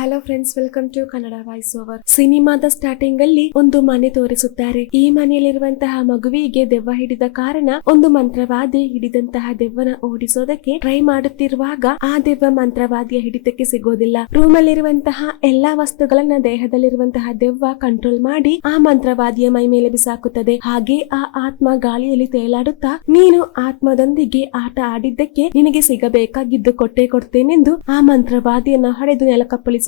Hello friends welcome to Kannada voice over ಸಿನಿಮಾದ starting ಅಲ್ಲಿ ಒಂದು ಮನೆ ತೋರಿಸುತ್ತಾರೆ. ಈ ಮನೆಯಲ್ಲಿರುವಂತಹ ಮಗುವಿಗೆ ದೆವ್ವ ಹಿಡಿದ ಕಾರಣ ಒಂದು ಮಂತ್ರವಾದಿ ಹಿಡಿದಂತಹ ದೆವ್ವನ ಓಡಿಸೋದಕ್ಕೆ ಟ್ರೈ ಮಾಡುತ್ತಿರುವಾಗ ಆ ದೆವ್ವ ಮಂತ್ರವಾದಿಯ ಹಿಡಿತಕ್ಕೆ ಸಿಗೋದಿಲ್ಲ. ರೂಮ್ ಅಲ್ಲಿರುವಂತಹ ಎಲ್ಲಾ ವಸ್ತುಗಳನ್ನ ದೇಹದಲ್ಲಿರುವಂತಹ ದೆವ್ವ ಕಂಟ್ರೋಲ್ ಮಾಡಿ ಆ ಮಂತ್ರವಾದಿಯ ಮೈ ಮೇಲೆ ಬಿಸಾಕುತ್ತದೆ. ಹಾಗೆ ಆ ಆತ್ಮ ಗಾಳಿಯಲ್ಲಿ ತೇಲಾಡುತ್ತಾ, ನೀನು ಆತ್ಮದೊಂದಿಗೆ ಆಟ ಆಡಿದ್ದಕ್ಕೆ ನಿನಗೆ ಸಿಗಬೇಕಾಗಿದ್ದು ಕೊಟ್ಟೆ ಕೊಡ್ತೇನೆಂದು ಆ ಮಂತ್ರವಾದಿಯನ್ನ ಹೊಡೆದು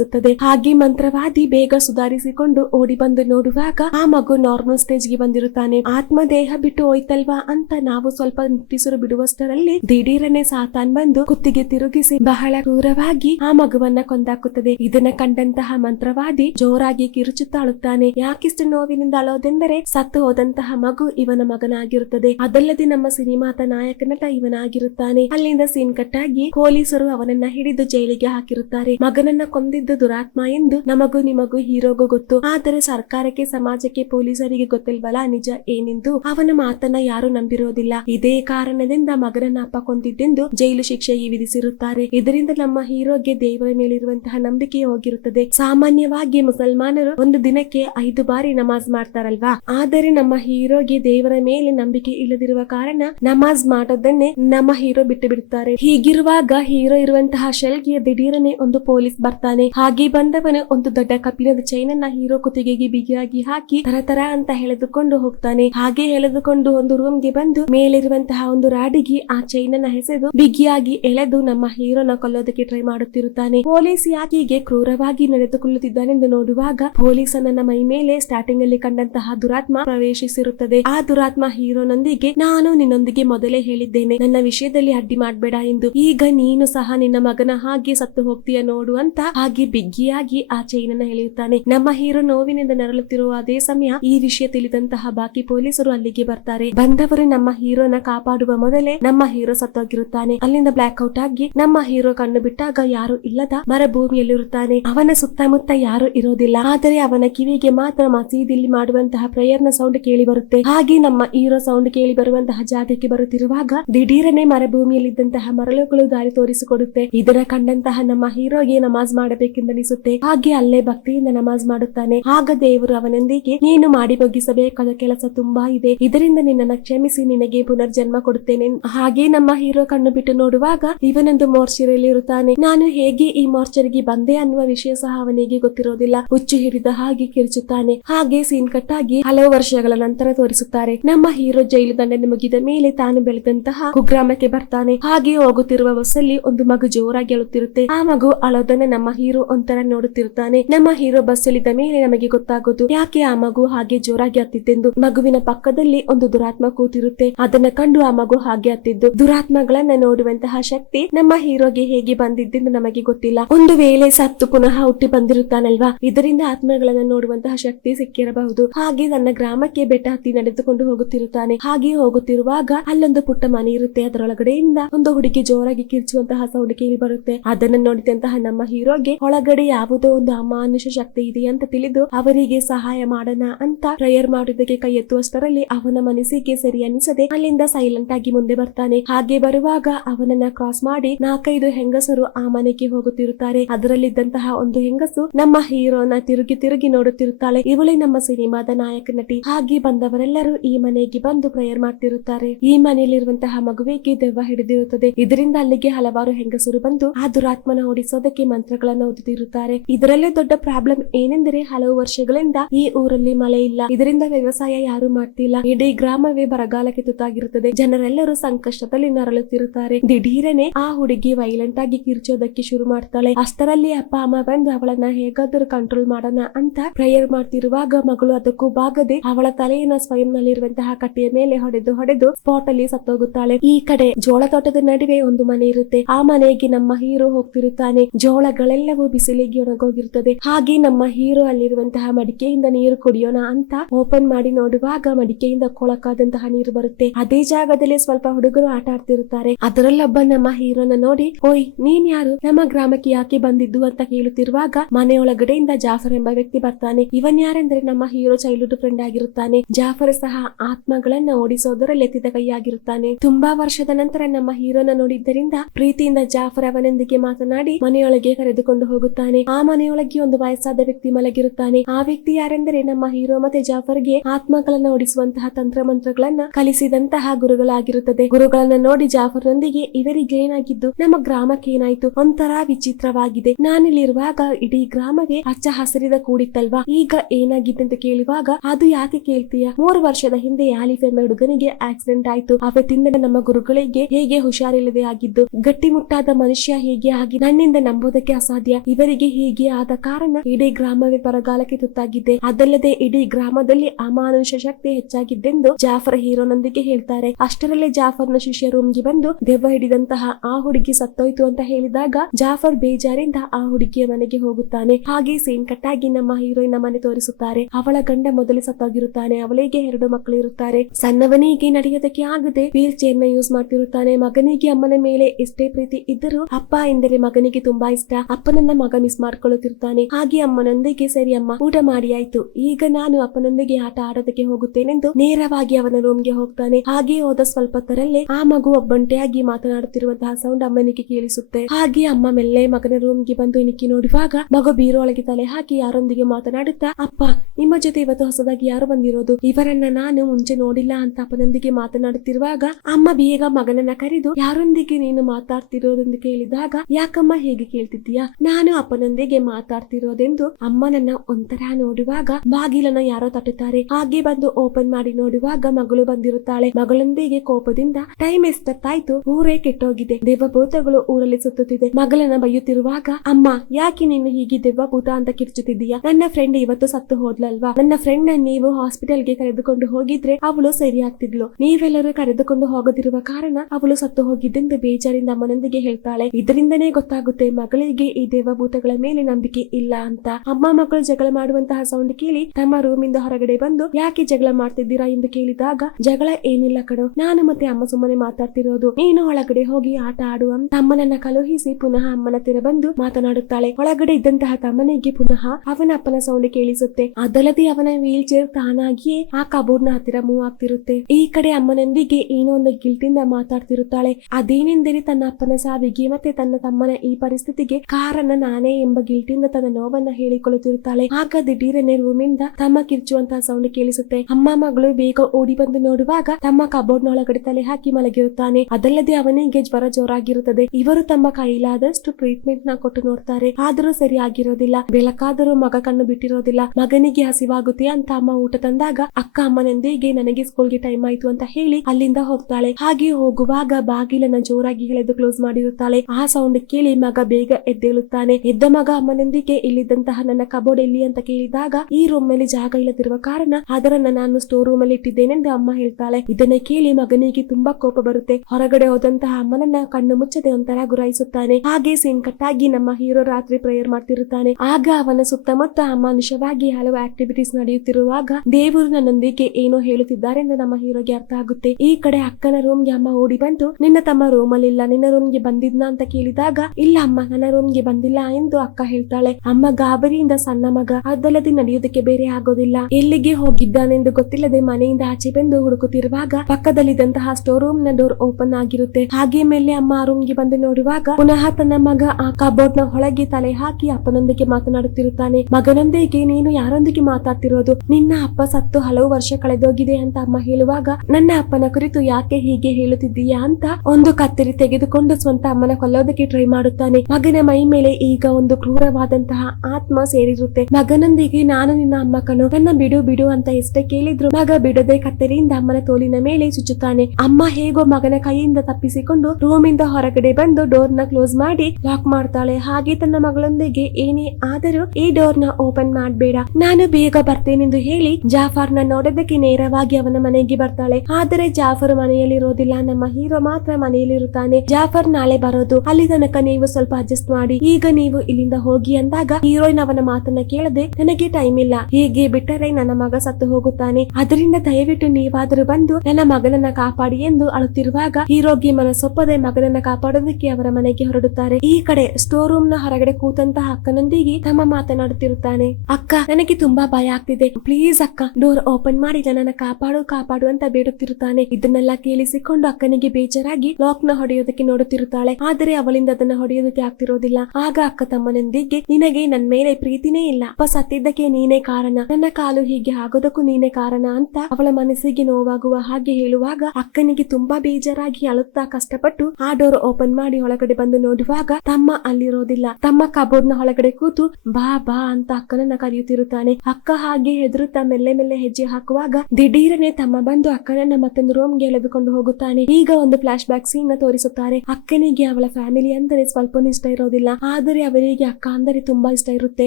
ನೆಲಕಪ್ಪಳಿಸುತ್ತದೆ ಹಾಗೆ ಮಂತ್ರವಾದಿ ಬೇಗ ಸುಧಾರಿಸಿಕೊಂಡು ಓಡಿ ಬಂದು ನೋಡುವಾಗ ಆ ಮಗು ನಾರ್ಮಲ್ ಸ್ಟೇಜ್ಗೆ ಬಂದಿರುತ್ತಾನೆ. ಆತ್ಮ ದೇಹ ಬಿಟ್ಟು ಹೋಯ್ತಲ್ವಾ ಅಂತ ನಾವು ಸ್ವಲ್ಪ ಮುಟ್ಟಿಸಲು ಬಿಡುವಷ್ಟರಲ್ಲಿ ದಿಢೀರನೆ ಸಾತಾನ್ ಬಂದು ಕುತ್ತಿಗೆ ತಿರುಗಿಸಿ ಬಹಳ ಕ್ರೂರವಾಗಿ ಆ ಮಗುವನ್ನ ಕೊಂದಾಕುತ್ತದೆ. ಇದನ್ನ ಕಂಡಂತಹ ಮಂತ್ರವಾದಿ ಜೋರಾಗಿ ಕಿರುಚುತ್ತಾಳುತ್ತಾನೆ ಯಾಕಿಷ್ಟು ನೋವಿನಿಂದ ಅಳೋದೆಂದರೆ ಸತ್ತು ಹೋದಂತಹ ಮಗು ಇವನ ಮಗನಾಗಿರುತ್ತದೆ. ಅದಲ್ಲದೆ ನಮ್ಮ ಸಿನಿಮಾತ ನಾಯಕ ನಟ ಇವನಾಗಿರುತ್ತಾನೆ. ಅಲ್ಲಿಂದ ಸೀನ್ ಕಟ್ಟಾಗಿ ಪೊಲೀಸರು ಅವನನ್ನ ಹಿಡಿದು ಜೈಲಿಗೆ ಹಾಕಿರುತ್ತಾರೆ. ಮಗನನ್ನ ಕೊಂದಿದ್ದು ದುರಾತ್ಮ ಎಂದು ನಮಗೂ ನಿಮಗೂ ಹೀರೋಗೂ ಗೊತ್ತು. ಆದರೆ ಸರ್ಕಾರಕ್ಕೆ, ಸಮಾಜಕ್ಕೆ, ಪೊಲೀಸರಿಗೆ ಗೊತ್ತಿಲ್ವಲ್ಲ ನಿಜ ಏನೆಂದು ಅವನ ಮಾತನ್ನ ಯಾರು ನಂಬಿರೋದಿಲ್ಲ. ಇದೇ ಕಾರಣದಿಂದ ಮಗನನ್ನ ಅಪ್ಪ ಕೊಂದಿದ್ದೆಂದು ಜೈಲು ಶಿಕ್ಷೆಗೆ ವಿಧಿಸಿರುತ್ತಾರೆ. ಇದರಿಂದ ನಮ್ಮ ಹೀರೋಗೆ ದೇವರ ಮೇಲಿರುವಂತಹ ನಂಬಿಕೆ ಹೋಗಿರುತ್ತದೆ. ಸಾಮಾನ್ಯವಾಗಿ ಮುಸಲ್ಮಾನರು ಒಂದು ದಿನಕ್ಕೆ ಐದು ಬಾರಿ ನಮಾಜ್ ಮಾಡ್ತಾರಲ್ವಾ? ಆದರೆ ನಮ್ಮ ಹೀರೋಗೆ ದೇವರ ಮೇಲೆ ನಂಬಿಕೆ ಇಲ್ಲದಿರುವ ಕಾರಣ ನಮಾಜ್ ಮಾಡೋದನ್ನೇ ನಮ್ಮ ಹೀರೋ ಬಿಟ್ಟು ಬಿಡುತ್ತಾರೆ. ಹೀಗಿರುವಾಗ ಹೀರೋ ಇರುವಂತಹ ಶೆಲ್ಗೆ ದಿಢೀರನೆ ಒಂದು ಪೊಲೀಸ್ ಬರ್ತಾನೆ. ಹಾಗೆ ಬಂದವನು ಒಂದು ದೊಡ್ಡ ಕಬ್ಬಿಣದ ಚೈನ್ ಅನ್ನ ಹೀರೋ ಕುತ್ತಿಗೆಗೆ ಬಿಗಿಯಾಗಿ ಹಾಕಿ ತರತರ ಅಂತ ಎಳೆದುಕೊಂಡು ಹೋಗ್ತಾನೆ. ಹಾಗೆ ಎಳೆದುಕೊಂಡು ಒಂದು ರೂಮ್ಗೆ ಬಂದು ಮೇಲಿರುವಂತಹ ಒಂದು ರಾಡಿಗೆ ಆ ಚೈನ್ ಅನ್ನ ಎಸೆದು ಬಿಗಿಯಾಗಿ ಎಳೆದು ನಮ್ಮ ಹೀರೋನ ಕೊಲ್ಲೋದಕ್ಕೆ ಟ್ರೈ ಮಾಡುತ್ತಿರುತ್ತಾನೆ. ಪೊಲೀಸ್ ಯಾಕೆ ಹೀಗೆ ಕ್ರೂರವಾಗಿ ನಡೆದುಕೊಳ್ಳುತ್ತಿದ್ದಾನೆಂದು ನೋಡುವಾಗ ಪೊಲೀಸನ ಮೈ ಮೇಲೆ ಸ್ಟಾರ್ಟಿಂಗ್ ಅಲ್ಲಿ ಕಂಡಂತಹ ದುರಾತ್ಮ ಪ್ರವೇಶಿಸಿರುತ್ತದೆ. ಆ ದುರಾತ್ಮ ಹೀರೋನೊಂದಿಗೆ ನಾನು ನಿನ್ನೊಂದಿಗೆ ಮೊದಲೇ ಹೇಳಿದ್ದೇನೆ. ನನ್ನ ವಿಷಯದಲ್ಲಿ ಅಡ್ಡಿ ಮಾಡಬೇಡ ಎಂದು. ಈಗ ನೀನು ಸಹ ನಿನ್ನ ಮಗನ ಹಾಗೆ ಸತ್ತು ಹೋಗ್ತೀಯ ನೋಡು ಅಂತ ಹಾಗೆ ಬಿಗ್ಗಿಯಾಗಿ ಆ ಚೈನ್ ಅನ್ನ ಎಳೆಯುತ್ತಾನೆ. ನಮ್ಮ ಹೀರೋ ನೋವಿನಿಂದ ನರಳುತ್ತಿರುವ ಅದೇ ಸಮಯ ಈ ವಿಷಯ ತಿಳಿದಂತಹ ಬಾಕಿ ಪೊಲೀಸರು ಅಲ್ಲಿಗೆ ಬರ್ತಾರೆ. ಬಂದವರು ನಮ್ಮ ಹೀರೋನ ಕಾಪಾಡುವ ಮೊದಲೇ ನಮ್ಮ ಹೀರೋ ಸತ್ತೋಗಿರುತ್ತಾನೆ. ಅಲ್ಲಿಂದ ಬ್ಲಾಕ್ ಔಟ್ ಆಗಿ ನಮ್ಮ ಹೀರೋ ಕಣ್ಣು ಬಿಟ್ಟಾಗ ಯಾರು ಇಲ್ಲದ ಮರಭೂಮಿಯಲ್ಲಿರುತ್ತಾನೆ. ಅವನ ಸುತ್ತಮುತ್ತ ಯಾರು ಇರೋದಿಲ್ಲ. ಆದರೆ ಅವನ ಕಿವಿಗೆ ಮಾತ್ರ ಮಸೀದಿಲ್ಲಿ ಮಾಡುವಂತಹ ಪ್ರೇಯರ್ನ ಸೌಂಡ್ ಕೇಳಿ ಬರುತ್ತೆ. ಹಾಗೆ ನಮ್ಮ ಹೀರೋ ಸೌಂಡ್ ಕೇಳಿ ಬರುವಂತಹ ಜಾಗಕ್ಕೆ ಬರುತ್ತಿರುವಾಗ ದಿಢೀರನೆ ಮರಭೂಮಿಯಲ್ಲಿದ್ದಂತಹ ಮರಳುಗಳು ದಾರಿ ತೋರಿಸಿಕೊಡುತ್ತೆ. ಇದರ ಕಂಡಂತಹ ನಮ್ಮ ಹೀರೋಗೆ ನಮಾಜ್ ಮಾಡಬೇಕೆಂದನಿಸುತ್ತೆ ಹಾಗೆ ಅಲ್ಲೇ ಭಕ್ತಿಯಿಂದ ನಮಾಜ್ ಮಾಡುತ್ತಾನೆ. ಆಗ ದೇವರು ಅವನೊಂದಿಗೆ, ನೀನು ಮಾಡಿ ಬಗ್ಗಿಸಬೇಕಾದ ಕೆಲಸ ತುಂಬಾ ಇದೆ. ಇದರಿಂದ ನಿನ್ನನ್ನು ಕ್ಷಮಿಸಿ, ನಿನಗೆ ಪುನರ್ಜನ್ಮ ಕೊಡುತ್ತೇನೆ. ಹಾಗೆ ನಮ್ಮ ಹೀರೋ ಕಣ್ಣು ಬಿಟ್ಟು ನೋಡುವಾಗ ಇವನೊಂದು ಮೋರ್ಚರಿಯಲ್ಲಿ ಇರುತ್ತಾನೆ ನಾನು ಹೇಗೆ ಈ ಮೋರ್ಚರಿಗೆ ಬಂದೆ ಅನ್ನುವ ವಿಷಯ ಸಹ ಅವನಿಗೆ ಗೊತ್ತಿರೋದಿಲ್ಲ. ಹುಚ್ಚು ಹಿಡಿದ ಹಾಗೆ ಕಿರಿಚುತ್ತಾನೆ. ಹಾಗೆ ಸೀನ್ ಆಗಿ ಹಲವು ವರ್ಷಗಳ ನಂತರ ತೋರಿಸುತ್ತಾರೆ. ನಮ್ಮ ಹೀರೋ ಜೈಲು ದಂಡನೆ ಮುಗಿದ ಮೇಲೆ ತಾನು ಬೆಳೆದಂತಹ ಕುಗ್ರಾಮಕ್ಕೆ ಬರ್ತಾನೆ. ಹಾಗೆ ಹೋಗುತ್ತಿರುವ ಬಸ್ಸಲ್ಲಿ ಒಂದು ಮಗು ಜೋರಾಗಿ ಅಳುತ್ತಿರುತ್ತೆ. ಆ ಮಗು ಅಳೋದನ್ನ ನಮ್ಮ ಹೀರೋ ಒಂಥರ ನೋಡುತ್ತಿರುತ್ತಾನೆ. ನಮ್ಮ ಹೀರೋ ಬಸ್ ಇಳಿದ ಮೇಲೆ ನಮಗೆ ಗೊತ್ತಾಗೋದು, ಯಾಕೆ ಆ ಮಗು ಹಾಗೆ ಜೋರಾಗಿ ಹತ್ತಿತ್ತೆಂದು. ಮಗುವಿನ ಪಕ್ಕದಲ್ಲಿ ಒಂದು ದುರಾತ್ಮ ಕೂತಿರುತ್ತೆ. ಅದನ್ನ ಕಂಡು ಆ ಮಗು ಹಾಗೆ ಹತ್ತಿದ್ದು. ದುರಾತ್ಮಗಳನ್ನ ನೋಡುವಂತಹ ಶಕ್ತಿ ನಮ್ಮ ಹೀರೋಗೆ ಹೇಗೆ ಬಂದಿದ್ದೆಂದು ನಮಗೆ ಗೊತ್ತಿಲ್ಲ. ಒಂದು ವೇಳೆ ಸತ್ತು ಪುನಃ ಹುಟ್ಟಿ ಬಂದಿರುತ್ತಾನಲ್ವಾ? ಇದರಿಂದ ಆತ್ಮಗಳನ್ನ ನೋಡುವಂತಹ ಶಕ್ತಿ ಸಿಕ್ಕಿರಬಹುದು. ಹಾಗೆ ತನ್ನ ಗ್ರಾಮಕ್ಕೆ ಬೆಟ್ಟ ಹತ್ತಿ ನಡೆದುಕೊಂಡು ಹೋಗುತ್ತಿರುತ್ತಾನೆ. ಹಾಗೆ ಹೋಗುತ್ತಿರುವಾಗ ಅಲ್ಲೊಂದು ಪುಟ್ಟ ಮನೆ ಇರುತ್ತೆ. ಅದರೊಳಗಡೆಯಿಂದ ಒಂದು ಹುಡುಗಿ ಜೋರಾಗಿ ಕಿರ್ಚುವಂತಹ ಸೌಂಡ್ ಕೇಳಿ ಬರುತ್ತೆ. ಅದನ್ನ ನೋಡಿದಂತಹ ನಮ್ಮ ಹೀರೋಗೆ ಒಳಗಡೆ ಯಾವುದೋ ಒಂದು ಅಮಾನುಷ ಶಕ್ತಿ ಇದೆ ಅಂತ ತಿಳಿದು ಅವರಿಗೆ ಸಹಾಯ ಮಾಡೋಣ ಅಂತ ಪ್ರೇಯರ್ ಮಾಡಿದಕ್ಕೆ ಕೈ ಎತ್ತುವಷ್ಟರಲ್ಲಿ ಅವನ ಮನಸ್ಸಿಗೆ ಸರಿ ಅನಿಸದೆ ಅಲ್ಲಿಂದ ಸೈಲೆಂಟ್ ಆಗಿ ಮುಂದೆ ಬರ್ತಾನೆ. ಹಾಗೆ ಬರುವಾಗ ಅವನನ್ನ ಕ್ರಾಸ್ ಮಾಡಿ ನಾಲ್ಕೈದು ಹೆಂಗಸರು ಆ ಮನೆಗೆ ಹೋಗುತ್ತಿರುತ್ತಾರೆ. ಅದರಲ್ಲಿದ್ದಂತಹ ಒಂದು ಹೆಂಗಸು ನಮ್ಮ ಹೀರೋನ ತಿರುಗಿ ತಿರುಗಿ ನೋಡುತ್ತಿರುತ್ತಾಳೆ. ಇವಳೇ ನಮ್ಮ ಸಿನಿಮಾದ ನಾಯಕ ನಟಿ. ಹಾಗೆ ಬಂದವರೆಲ್ಲರೂ ಈ ಮನೆಗೆ ಬಂದು ಪ್ರೇಯರ್ ಮಾಡ್ತಿರುತ್ತಾರೆ. ಈ ಮನೆಯಲ್ಲಿರುವಂತಹ ಮಗುವಿಗೆ ದೆವ್ವ ಹಿಡಿದಿರುತ್ತದೆ. ಇದರಿಂದ ಅಲ್ಲಿಗೆ ಹಲವಾರು ಹೆಂಗಸರು ಬಂದು ಆ ದುರಾತ್ಮನ ಓಡಿಸೋದಕ್ಕೆ ಮಂತ್ರಗಳನ್ನು ಓದುತ್ತಿರುತ್ತಾರೆ ಇದರಲ್ಲೇ ದೊಡ್ಡ ಪ್ರಾಬ್ಲಮ್ ಏನೆಂದರೆ ಹಲವು ವರ್ಷಗಳಿಂದ ಈ ಊರಲ್ಲಿ ಮಳೆ ಇಲ್ಲ. ಇದರಿಂದ ವ್ಯವಸಾಯ ಯಾರು ಮಾಡ್ತಿಲ್ಲ. ಇಡೀ ಗ್ರಾಮವೇ ಬರಗಾಲಕ್ಕೆ ತುತ್ತಾಗಿರುತ್ತದೆ. ಜನರೆಲ್ಲರೂ ಸಂಕಷ್ಟದಲ್ಲಿ ನರಳುತ್ತಿರುತ್ತಾರೆ. ದಿಢೀರನೆ ಆ ಹುಡುಗಿ ವೈಲೆಂಟ್ ಆಗಿ ಕಿರ್ಚೋದಕ್ಕೆ ಶುರು ಮಾಡ್ತಾಳೆ. ಅಷ್ಟರಲ್ಲಿ ಅಪ್ಪ, ಅಮ್ಮ ಬಂದು ಅವಳನ್ನ ಹೇಗಾದರೂ ಕಂಟ್ರೋಲ್ ಮಾಡೋಣ ಅಂತ ಪ್ರೇಯರ್ ಮಾಡ್ತಿರುವಾಗ ಮಗಳು ಅದಕ್ಕೂ ಬಾಗದೆ ಅವಳ ತಲೆಯನ್ನ ಸ್ವಯಂ ನಲ್ಲಿರುವಂತಹ ಕಟ್ಟೆಯ ಮೇಲೆ ಹೊಡೆದು ಹೊಡೆದು ಸ್ಪಾಟ್ ಅಲ್ಲಿ ಸತ್ತೋಗುತ್ತಾಳೆ. ಈ ಕಡೆ ಜೋಳ ತೋಟದ ನಡುವೆ ಒಂದು ಮನೆ ಇರುತ್ತೆ. ಆ ಮನೆಗೆ ನಮ್ಮ ಹೀರೋ ಹೋಗ್ತಿರುತ್ತಾನೆ. ಜೋಳಗಳೆಲ್ಲವೂ ಬಿಸಿಲಿಗೆ ಒಣಗೋಗಿರುತ್ತದೆ ಹಾಗೆ ನಮ್ಮ ಹೀರೋ ಅಲ್ಲಿರುವಂತಹ ಮಡಿಕೆಯಿಂದ ನೀರು ಕುಡಿಯೋಣ ಅಂತ ಓಪನ್ ಮಾಡಿ ನೋಡುವಾಗ ಮಡಿಕೆಯಿಂದ ಕೊಳಕಾದಂತಹ ನೀರು ಬರುತ್ತೆ. ಅದೇ ಜಾಗದಲ್ಲಿ ಸ್ವಲ್ಪ ಹುಡುಗರು ಆಟ ಆಡ್ತಿರುತ್ತಾರೆ. ಅದರಲ್ಲೊಬ್ಬ ನಮ್ಮ ಹೀರೋನ ನೋಡಿ, ಓಯ್, ನೀನ್ ಯಾರು? ನಮ್ಮ ಗ್ರಾಮಕ್ಕೆ ಯಾಕೆ ಬಂದಿದ್ದು? ಅಂತ ಕೇಳುತ್ತಿರುವಾಗ ಮನೆಯೊಳಗಡೆಯಿಂದ ಜಾಫರ್ ಎಂಬ ವ್ಯಕ್ತಿ ಬರ್ತಾನೆ. ಇವನ್ ಯಾರೆಂದ್ರೆ? ನಮ್ಮ ಹೀರೋ ಚೈಲ್ಡ್ಹುಡ್ ಫ್ರೆಂಡ್ ಆಗಿರುತ್ತಾನೆ. ಜಾಫರ್ ಸಹ ಆತ್ಮಗಳನ್ನ ಓಡಿಸೋದರಲ್ಲಿ ಎತ್ತಿದ ಕೈಯಾಗಿರುತ್ತಾನೆ. ತುಂಬಾ ವರ್ಷದ ನಂತರ ನಮ್ಮ ಹೀರೋನ ನೋಡಿದ್ದರಿಂದ ಪ್ರೀತಿಯಿಂದ ಜಾಫರ್ ಅವನೊಂದಿಗೆ ಮಾತನಾಡಿ ಮನೆಯೊಳಗೆ ಕರೆದುಕೊಂಡು ಹೋಗುತ್ತಾನೆ. ಹೋಗುತ್ತಾನೆ. ಆ ಮನೆಯೊಳಗೆ ಒಂದು ವಯಸ್ಸಾದ ವ್ಯಕ್ತಿ ಮಲಗಿರುತ್ತಾನೆ. ಆ ವ್ಯಕ್ತಿ ಯಾರೆಂದರೆ ನಮ್ಮ ಹೀರೋ ಮತ್ತೆ ಜಾಫರ್ಗೆ ಆತ್ಮಗಳನ್ನ ಓಡಿಸುವಂತಹ ತಂತ್ರಮಂತ್ರಗಳನ್ನ ಕಲಿಸಿದಂತಹ ಗುರುಗಳಾಗಿರುತ್ತದೆ. ಗುರುಗಳನ್ನ ನೋಡಿ ಜಾಫರ್ನೊಂದಿಗೆ ಇವರಿಗೆ ಏನಾಗಿದ್ದು, ನಮ್ಮ ಗ್ರಾಮಕ್ಕೆ ಏನಾಯ್ತು? ಒಂಥರ ವಿಚಿತ್ರವಾಗಿದೆ. ನಾನಿಲ್ಲಿರುವಾಗ ಇಡೀ ಗ್ರಾಮವೇ ಹಚ್ಚ ಹಸಿರಿದ ಕೂಡಿತ್ತಲ್ವಾ? ಈಗ ಏನಾಗಿದೆ ಅಂತ ಕೇಳುವಾಗ, ಅದು ಯಾಕೆ ಕೇಳ್ತೀಯ? ಮೂರು ವರ್ಷದ ಹಿಂದೆ ಆಲಿಫ್ ಎಂಬ ಹುಡುಗನಿಗೆ ಆಕ್ಸಿಡೆಂಟ್ ಆಯ್ತು. ಅವತ್ತಿಂದ ನಮ್ಮ ಗುರುಗಳಿಗೆ ಹೇಗೆ ಹುಷಾರಿಲ್ಲದೆ ಆಗಿದ್ದು, ಗಟ್ಟಿಮುಟ್ಟಾದ ಮನುಷ್ಯ ಹೇಗೆ ಆಗಿ ನನ್ನಿಂದ ನಂಬೋದಕ್ಕೆ ಅಸಾಧ್ಯ? ಇವರಿಗೆ ಹೀಗೆ ಆದ ಕಾರಣ ಇಡೀ ಗ್ರಾಮವೇ ಬರಗಾಲಕ್ಕೆ ತುತ್ತಾಗಿದೆ. ಅದಲ್ಲದೆ ಇಡೀ ಗ್ರಾಮದಲ್ಲಿ ಅಮಾನುಷ ಶಕ್ತಿ ಹೆಚ್ಚಾಗಿದ್ದೆಂದು ಜಾಫರ್ ಹೀರೋನೊಂದಿಗೆ ಹೇಳ್ತಾರೆ. ಅಷ್ಟರಲ್ಲೇ ಜಾಫರ್ನ ಶಿಷ್ಯ ರೂಮ್ಗೆ ಬಂದು ದೆವ್ವ ಹಿಡಿದಂತಹ ಆ ಹುಡುಗಿ ಸತ್ತೋಯ್ತು ಅಂತ ಹೇಳಿದಾಗ ಜಾಫರ್ ಬೇಜಾರಿಂದ ಆ ಹುಡುಗಿಯ ಮನೆಗೆ ಹೋಗುತ್ತಾನೆ. ಹಾಗೆ ಸೀನ್ ಆಗಿ ನಮ್ಮ ಹೀರೋಯಿನ್ ಮನೆ ತೋರಿಸುತ್ತಾರೆ. ಅವಳ ಗಂಡ ಮೊದಲು ಸತ್ತೋಗಿರುತ್ತಾನೆ. ಅವಳಿಗೆ ಎರಡು ಮಕ್ಕಳು ಇರುತ್ತಾರೆ. ಸಣ್ಣವನಿಗೆ ನಡೆಯೋದಕ್ಕೆ ಆಗದೆ ವೀಲ್ ಚೇರ್ನ ಯೂಸ್ ಮಾಡ್ತಿರುತ್ತಾನೆ. ಮಗನಿಗೆ ಅಮ್ಮನ ಮೇಲೆ ಎಷ್ಟೇ ಪ್ರೀತಿ ಇದ್ದರೂ ಅಪ್ಪ ಎಂದರೆ ಮಗನಿಗೆ ತುಂಬಾ ಇಷ್ಟ. ಅಪ್ಪನನ್ನ ಮಗ ಮಿಸ್ ಮಾಡ್ಕೊಳ್ಳುತ್ತಿರ್ತಾನೆ ಹಾಗೆ ಅಮ್ಮನೊಂದಿಗೆ ಸರಿ ಅಮ್ಮ, ಊಟ ಮಾಡಿ ಆಯ್ತು. ಈಗ ನಾನು ಅಪ್ಪನೊಂದಿಗೆ ಆಟ ಆಡೋದಕ್ಕೆ ಹೋಗುತ್ತೇನೆಂದು ನೇರವಾಗಿ ಅವನ ರೂಮ್ಗೆ ಹೋಗ್ತಾನೆ. ಹಾಗೆ ಹೋದ ಸ್ವಲ್ಪ ತರಲ್ಲೇ ಆ ಮಗು ಒಬ್ಬಂಟೆಯಾಗಿ ಮಾತನಾಡುತ್ತಿರುವಂತಹ ಸೌಂಡ್ ಅಮ್ಮನಿಗೆ ಕೇಳಿಸುತ್ತೆ. ಹಾಗೆ ಅಮ್ಮ ಮೆಲ್ಲೆ ಮಗನ ರೂಮ್ಗೆ ಬಂದು ಇಣಿಕಿ ನೋಡುವಾಗ ಮಗು ಬೀರೋ ಒಳಗೆ ತಲೆ ಹಾಕಿ ಯಾರೊಂದಿಗೆ ಮಾತನಾಡುತ್ತಾ, ಅಪ್ಪ, ನಿಮ್ಮ ಜೊತೆ ಇವತ್ತು ಹೊಸದಾಗಿ ಯಾರು ಬಂದಿರೋದು? ಇವರನ್ನ ನಾನು ಮುಂಚೆ ನೋಡಿಲ್ಲ ಅಂತ ಅಪ್ಪನೊಂದಿಗೆ ಮಾತನಾಡುತ್ತಿರುವಾಗ ಅಮ್ಮ ಬೇಗ ಮಗನನ್ನ ಕರೆದು, ಯಾರೊಂದಿಗೆ ನೀನು ಮಾತಾಡ್ತಿರೋದೆಂದು ಕೇಳಿದಾಗ, ಯಾಕಮ್ಮ ಹೇಗೆ ಕೇಳ್ತಿದ್ದೀಯಾ? ನಾನು ಅಪ್ಪನೊಂದಿಗೆ ಮಾತಾಡ್ತಿರೋದೆಂದು ಅಮ್ಮನನ್ನ ಒಂಥರ ನೋಡುವಾಗ ಬಾಗಿಲನ್ನ ಯಾರೋ ತಟ್ಟುತ್ತಾರೆ. ಹಾಗೆ ಬಂದು ಓಪನ್ ಮಾಡಿ ನೋಡುವಾಗ ಮಗಳು ಬಂದಿರುತ್ತಾಳೆ. ಮಗಳೊಂದಿಗೆ ಕೋಪದಿಂದ ಟೈಮ್ ಎಷ್ಟತ್ತಾಯ್ತು ಊರೇ ಕೆಟ್ಟೋಗಿದೆ. ದೇವಭೂತಗಳು ಊರಲ್ಲಿ ಸುತ್ತುತ್ತಿದೆ. ಮಗಳನ್ನ ಬೈಯುತ್ತಿರುವಾಗ, ಅಮ್ಮ, ಯಾಕೆ ನೀನು ಹೀಗೆ ದೇವಭೂತ ಅಂತ ಕಿರ್ಚುತ್ತಿದ್ದೀಯಾ? ನನ್ನ ಫ್ರೆಂಡ್ ಇವತ್ತು ಸತ್ತು ಹೋದ್ಲಲ್ವಾ? ನನ್ನ ಫ್ರೆಂಡ್ ನೀವು ಹಾಸ್ಪಿಟಲ್ಗೆ ಕರೆದುಕೊಂಡು ಹೋಗಿದ್ರೆ ಅವಳು ಸರಿ ಆಗ್ತಿದ್ಲು. ನೀವೆಲ್ಲರೂ ಕರೆದುಕೊಂಡು ಹೋಗದಿರುವ ಕಾರಣ ಅವಳು ಸತ್ತು ಹೋಗಿದ್ದೆಂದು ಬೇಜಾರಿಂದ ಅಮ್ಮನೊಂದಿಗೆ ಹೇಳ್ತಾಳೆ. ಇದರಿಂದನೇ ಗೊತ್ತಾಗುತ್ತೆ ಮಗಳಿಗೆ ಈ ದೇವಭೂತಗಳ ಮೇಲೆ ನಂಬಿಕೆ ಇಲ್ಲ ಅಂತ. ಅಮ್ಮ ಮಕ್ಕಳು ಜಗಳ ಮಾಡುವಂತಹ ಸೌಂಡ್ ಕೇಳಿ ತಮ್ಮ ರೂಮಿಂದ ಹೊರಗಡೆ ಬಂದು, ಯಾಕೆ ಜಗಳ ಮಾಡ್ತಿದ್ದೀರಾ? ಎಂದು ಕೇಳಿದಾಗ, ಜಗಳ ಏನಿಲ್ಲ ಕಣೋ, ನಾನು ಮತ್ತೆ ಅಮ್ಮ ಸುಮ್ಮನೆ ಮಾತಾಡ್ತಿರೋದು. ನೀನು ಒಳಗಡೆ ಹೋಗಿ ಆಟ ಆಡುವ ತಮ್ಮನನ್ನ ಕಳುಹಿಸಿ ಪುನಃ ಅಮ್ಮನ ಹತ್ತಿರ ಬಂದು ಮಾತನಾಡುತ್ತಾಳೆ. ಒಳಗಡೆ ಇದ್ದಂತಹ ತಮ್ಮನಿಗೆ ಪುನಃ ಅವನ ಅಪ್ಪನ ಸೌಂಡ್ ಕೇಳಿಸುತ್ತೆ. ಅದಲ್ಲದೆ ಅವನ ವೀಲ್ ಚೇರ್ ತಾನಾಗಿಯೇ ಆ ಕಬೋರ್ಡ್ನ ಹತ್ತಿರ ಮೂವ್ ಆಗ್ತಿರುತ್ತೆ. ಈ ಕಡೆ ಅಮ್ಮನೊಂದಿಗೆ ಏನೋ ಒಂದು ಗಿಲ್ಟಿಂದ ಮಾತಾಡ್ತಿರುತ್ತಾಳೆ. ಅದೇನೆಂದರೆ ತನ್ನ ಅಪ್ಪನ ಸಾವಿಗೆ ಮತ್ತೆ ತನ್ನ ತಮ್ಮನ ಈ ಪರಿಸ್ಥಿತಿಗೆ ಕಾರಣ ನಾನೇ ಎಂಬ ಗಿಲ್ಟಿಂದ ತನ್ನ ನೋವನ್ನ ಹೇಳಿಕೊಳ್ಳುತ್ತಿರುತ್ತಾಳೆ. ಆಗ ದಿಢೀರನೆ ರೂಮಿಂದ ತಮ್ಮ ಕಿರ್ಚುವಂತಹ ಸೌಂಡ್ ಕೇಳಿಸುತ್ತೆ. ಅಮ್ಮ, ಮಗಳು ಬೇಗ ಓಡಿ ಬಂದು ನೋಡುವಾಗ ತಮ್ಮ ಕಬೋರ್ಡ್ ಒಳಗಡೆ ತಲೆ ಹಾಕಿ ಮಲಗಿರುತ್ತಾನೆ. ಅದಲ್ಲದೆ ಅವನಿಗೆ ಜ್ವರ ಜೋರಾಗಿರುತ್ತದೆ. ಇವರು ತಮ್ಮ ಕೈಲಾದಷ್ಟು ಟ್ರೀಟ್ಮೆಂಟ್ನ ಕೊಟ್ಟು ನೋಡ್ತಾರೆ. ಆದರೂ ಸರಿ ಆಗಿರೋದಿಲ್ಲ. ಬೆಳಕಾದರೂ ಮಗ ಕಣ್ಣು ಬಿಟ್ಟಿರೋದಿಲ್ಲ. ಮಗನಿಗೆ ಹಸಿವಾಗುತ್ತೆ ಅಂತ ಅಮ್ಮ ಊಟ ತಂದಾಗ, ಅಕ್ಕ ಅಮ್ಮನೊಂದಿಗೆ ನನಗೆ ಸ್ಕೂಲ್ಗೆ ಟೈಮ್ ಆಯ್ತು ಅಂತ ಹೇಳಿ ಅಲ್ಲಿಂದ ಹೋಗ್ತಾಳೆ. ಹಾಗೆ ಹೋಗುವಾಗ ಬಾಗಿಲನ್ನ ಜೋರಾಗಿ ಎಳೆದು ಕ್ಲೋಸ್ ಮಾಡಿರುತ್ತಾಳೆ. ಆ ಸೌಂಡ್ ಕೇಳಿ ಮಗ ಬೇಗ ಎದ್ದೇಳುತ್ತಾನೆ. ಎದ್ದ ಮಗ ಅಮ್ಮನೊಂದಿಗೆ ಇಲ್ಲಿದ್ದಂತಹ ನನ್ನ ಕಬೋರ್ಡ್ ಎಲ್ಲಿ ಅಂತ ಕೇಳಿದಾಗ ಈ ರೂಮ್ನಲ್ಲಿ ಜಾಗ ಇಲ್ಲದಿರುವ ಕಾರಣ ಅದರನ್ನ ನಾನು ಸ್ಟೋರ್ ರೂಮ್ ಅಲ್ಲಿ ಇಟ್ಟಿದ್ದೇನೆಂದು ಅಮ್ಮ ಹೇಳ್ತಾಳೆ. ಇದನ್ನ ಕೇಳಿ ಮಗನಿಗೆ ತುಂಬಾ ಕೋಪ ಬರುತ್ತೆ. ಹೊರಗಡೆ ಹೋದಂತಹ ಅಮ್ಮನನ್ನ ಕಣ್ಣು ಮುಚ್ಚದೆ ಒಂಥರ ಗುರಾಯಿಸುತ್ತಾನೆ. ಹಾಗೆ ಸೀನ್ ಕಟ್ಟಾಗಿ ನಮ್ಮ ಹೀರೋ ರಾತ್ರಿ ಪ್ರೇಯರ್ ಮಾಡ್ತಿರುತ್ತಾನೆ. ಆಗ ಅವನ ಸುತ್ತಮುತ್ತ ಅಮಾನುಷವಾಗಿ ಹಲವು ಆಕ್ಟಿವಿಟೀಸ್ ನಡೆಯುತ್ತಿರುವಾಗ ದೇವರು ನನ್ನೊಂದಿಗೆ ಏನೋ ಹೇಳುತ್ತಿದ್ದಾರೆ ಎಂದು ನಮ್ಮ ಹೀರೋಗೆ ಅರ್ಥ ಆಗುತ್ತೆ. ಈ ಕಡೆ ಅಕ್ಕನ ರೂಮ್ಗೆ ಅಮ್ಮ ಓಡಿ ಬಂದು, ನಿನ್ನ ತಮ್ಮ ರೂಮ್ ಅಲ್ಲಿ ಇಲ್ಲ, ನಿನ್ನ ರೂಮ್ಗೆ ಬಂದಿದ್ನಾ? ಅಂತ ಕೇಳಿದಾಗ, ಇಲ್ಲ ಅಮ್ಮ, ನನ್ನ ರೂಮ್ಗೆ ಬಂದಿಲ್ಲ ಎಂದು ಅಕ್ಕ ಹೇಳ್ತಾಳೆ. ಅಮ್ಮ ಗಾಬರಿಯಿಂದ ಸಣ್ಣ ಮಗ ಅದಲ್ಲದೆ ನಡೆಯುವುದಕ್ಕೆ ಬೇರೆ ಆಗೋದಿಲ್ಲ. ಎಲ್ಲಿಗೆ ಹೋಗಿದ್ದಾನೆಂದು ಗೊತ್ತಿಲ್ಲದೆ ಮನೆಯಿಂದ ಆಚೆ ಬಂದು ಹುಡುಕುತ್ತಿರುವಾಗ ಪಕ್ಕದಲ್ಲಿದ್ದಂತಹ ಸ್ಟೋರ್ ರೂಮ್ನ ಡೋರ್ ಓಪನ್ ಆಗಿರುತ್ತೆ. ಹಾಗೆ ಮೇಲೆ ಅಮ್ಮ ಆ ರೂಮ್ಗೆ ಬಂದು ನೋಡುವಾಗ ಪುನಃ ತನ್ನ ಮಗ ಆ ಕಬೋರ್ಡ್ನ ಹೊಳಗೆ ತಲೆ ಹಾಕಿ ಅಪ್ಪನೊಂದಿಗೆ ಮಾತನಾಡುತ್ತಿರುತ್ತಾನೆ. ಮಗನೊಂದಿಗೆ ನೀನು ಯಾರೊಂದಿಗೆ ಮಾತಾಡ್ತಿರೋದು? ನಿನ್ನ ಅಪ್ಪ ಸತ್ತು ಹಲವು ವರ್ಷ ಕಳೆದೋಗಿದೆ ಅಂತ ಅಮ್ಮ ಹೇಳುವಾಗ, ನನ್ನ ಅಪ್ಪನ ಕುರಿತು ಯಾಕೆ ಹೀಗೆ ಹೇಳುತ್ತಿದ್ದೀಯಾ ಅಂತ ಒಂದು ಕತ್ತರಿ ತೆಗೆದುಕೊಂಡು ಸ್ವಂತ ಅಮ್ಮನ ಕೊಲ್ಲೋದಕ್ಕೆ ಟ್ರೈ ಮಾಡುತ್ತಾನೆ. ಮಗನ ಮೈ ಮೇಲೆ ಈಗ ಒಂದು ಕ್ರೂರವಾದಂತಹ ಆತ್ಮ ಸೇರಿರುತ್ತೆ. ಮಗನೊಂದಿಗೆ ನಾನು ನಿನ್ನ ಅಮ್ಮ ಕಣು ನನ್ನ ಬಿಡು ಬಿಡು ಅಂತ ಎಷ್ಟೇ ಕೇಳಿದ್ರು ಮಗ ಬಿಡದೆ ಕತ್ತರಿಯಿಂದ ಅಮ್ಮನ ತೋಲಿನ ಮೇಲೆ ಚುಚ್ಚುತ್ತಾನೆ. ಅಮ್ಮ ಹೇಗೋ ಮಗನ ಕೈಯಿಂದ ತಪ್ಪಿಸಿಕೊಂಡು ರೂಮ್ ಇಂದ ಹೊರಗಡೆ ಬಂದು ಡೋರ್ನ ಕ್ಲೋಸ್ ಮಾಡಿ ಲಾಕ್ ಮಾಡ್ತಾಳೆ. ಹಾಗೆ ತನ್ನ ಮಗಳೊಂದಿಗೆ ಏನೇ ಆದರೂ ಈ ಡೋರ್ನ ಓಪನ್ ಮಾಡಬೇಡ. ನಾನು ಬೇಗ ಬರ್ತೇನೆಂದು ಹೇಳಿ ಜಾಫರ್ನ ನೋಡೋದಕ್ಕೆ ನೇರವಾಗಿ ಅವನ ಮನೆಗೆ ಬರ್ತಾಳೆ. ಆದರೆ ಜಾಫರ್ ಮನೆಯಲ್ಲಿರೋದಿಲ್ಲ ನಮ್ಮ ಹೀರೋ ಮಾತ್ರ ಮನೆಯಲ್ಲಿರುತ್ತಾನೆ. ಜಾಫರ್ ನಾಳೆ ಬರೋದು. ಅಲ್ಲಿ ತನಕ ನೀವು ಸ್ವಲ್ಪ ಅಡ್ಜಸ್ಟ್ ಮಾಡಿ. ಈಗ ನೀವು ಇಲ್ಲಿಂದ ಹೋಗಿ ಅಂದಾಗ ಹೀರೋಯಿನ್ ಅವನ ಮಾತನ್ನ ಕೇಳದೆ, ನನಗೆ ಟೈಮ್ ಇಲ್ಲ. ಹೀಗೆ ಬಿಟ್ಟರೆ ನನ್ನ ಮಗ ಸತ್ತು ಹೋಗುತ್ತಾನೆ. ಅದರಿಂದ ದಯವಿಟ್ಟು ನೀವಾದರೂ ಬಂದು ನನ್ನ ಮಗನನ್ನ ಕಾಪಾಡಿ ಎಂದು ಅಳುತ್ತಿರುವಾಗ ಹೀರೋಗೆ ಮನಸ್ಸೊಪ್ಪದೆ ಮಗನನ್ನ ಕಾಪಾಡೋದಕ್ಕೆ ಅವರ ಮನೆಗೆ ಹೊರಡುತ್ತಾರೆ. ಈ ಕಡೆ ಸ್ಟೋರ್ ರೂಮ್ನ ಹೊರಗಡೆ ಕೂತಂತಹ ಅಕ್ಕನೊಂದಿಗೆ ತಮ್ಮ ಮಾತನಾಡುತ್ತಿರುತ್ತಾನೆ. ಅಕ್ಕ, ನನಗೆ ತುಂಬಾ ಭಯ ಆಗ್ತಿದೆ. ಪ್ಲೀಸ್ ಅಕ್ಕ ಡೋರ್ ಓಪನ್ ಮಾಡಿ ನನ್ನ ಕಾಪಾಡು ಕಾಪಾಡು ಅಂತ ಬೇಡುತ್ತಿರುತ್ತಾನೆ. ಇದನ್ನೆಲ್ಲ ಕೇಳಿಸಿಕೊಂಡು ಅಕ್ಕನಿಗೆ ಬೇಜಾರಾಗಿ ಲಾಕ್ನ ಹೊಡೆಯೋದಕ್ಕೆ ನೋಡುತ್ತಿರುತ್ತಾಳೆ. ಆದರೆ ಅವಳಿಂದ ಅದನ್ನ ಹೊಡೆಯೋದಕ್ಕೆ ಆಗ್ತಿರೋದಿಲ್ಲ. ಆಗ ಅಕ್ಕ ತಮ್ಮನೊಂದಿಗೆ, ನಿನಗೆ ನನ್ ಮೇಲೆ ಪ್ರೀತಿನೇ ಇಲ್ಲ. ಅಪ್ಪ ಸತ್ತಿದ್ದಕ್ಕೆ ನೀನೇ ಕಾರಣ. ನನ್ನ ಕಾಲು ಹೀಗೆ ಆಗೋದಕ್ಕೂ ನೀನೇ ಕಾರಣ ಅಂತ ಅವಳ ಮನಸ್ಸಿಗೆ ನೋವಾಗುವ ಹಾಗೆ ಹೇಳುವಾಗ ಅಕ್ಕನಿಗೆ ತುಂಬಾ ಬೇಜಾರಾಗಿ ಅಳುತ್ತಾ ಕಷ್ಟಪಟ್ಟು ಆ ಡೋರ್ ಓಪನ್ ಮಾಡಿ ಒಳಗಡೆ ಬಂದು ನೋಡುವಾಗ ತಮ್ಮ ಅಲ್ಲಿರೋದಿಲ್ಲ. ತಮ್ಮ ಕಬೋರ್ಡ್ನ ಒಳಗಡೆ ಕೂತು ಬಾ ಬಾ ಅಂತ ಅಕ್ಕನನ್ನ ಕರೆಯುತ್ತಿರುತ್ತಾನೆ. ಅಕ್ಕ ಹಾಗೆ ಹೆದರುತ್ತಾ ಮೆಲ್ಲೆ ಮೆಲ್ಲೆ ಹೆಜ್ಜೆ ಹಾಕುವಾಗ ದಿಢೀರನೆ ತಮ್ಮ ಬಂದು ಅಕ್ಕನನ್ನ ಮತ್ತೊಂದು ರೂಮ್ಗೆ ಎಳೆದುಕೊಂಡು ಹೋಗುತ್ತಾನೆ. ಈಗ ಒಂದು ಫ್ಲಾಶ್ ಬ್ಯಾಕ್ ಸೀನ್ನ ತೋರಿಸುತ್ತಾರೆ. ಅಕ್ಕನಿಗೆ ಅವಳ ಫ್ಯಾಮಿಲಿ ಅಂದರೆ ಸ್ವಲ್ಪ ಇಷ್ಟ ಇರೋದಿಲ್ಲ. ಆದರೆ ಅವರಿಗೆ ಅಕ್ಕ ಅಂದರೆ ತುಂಬಾ ಇಷ್ಟ ಇರುತ್ತೆ.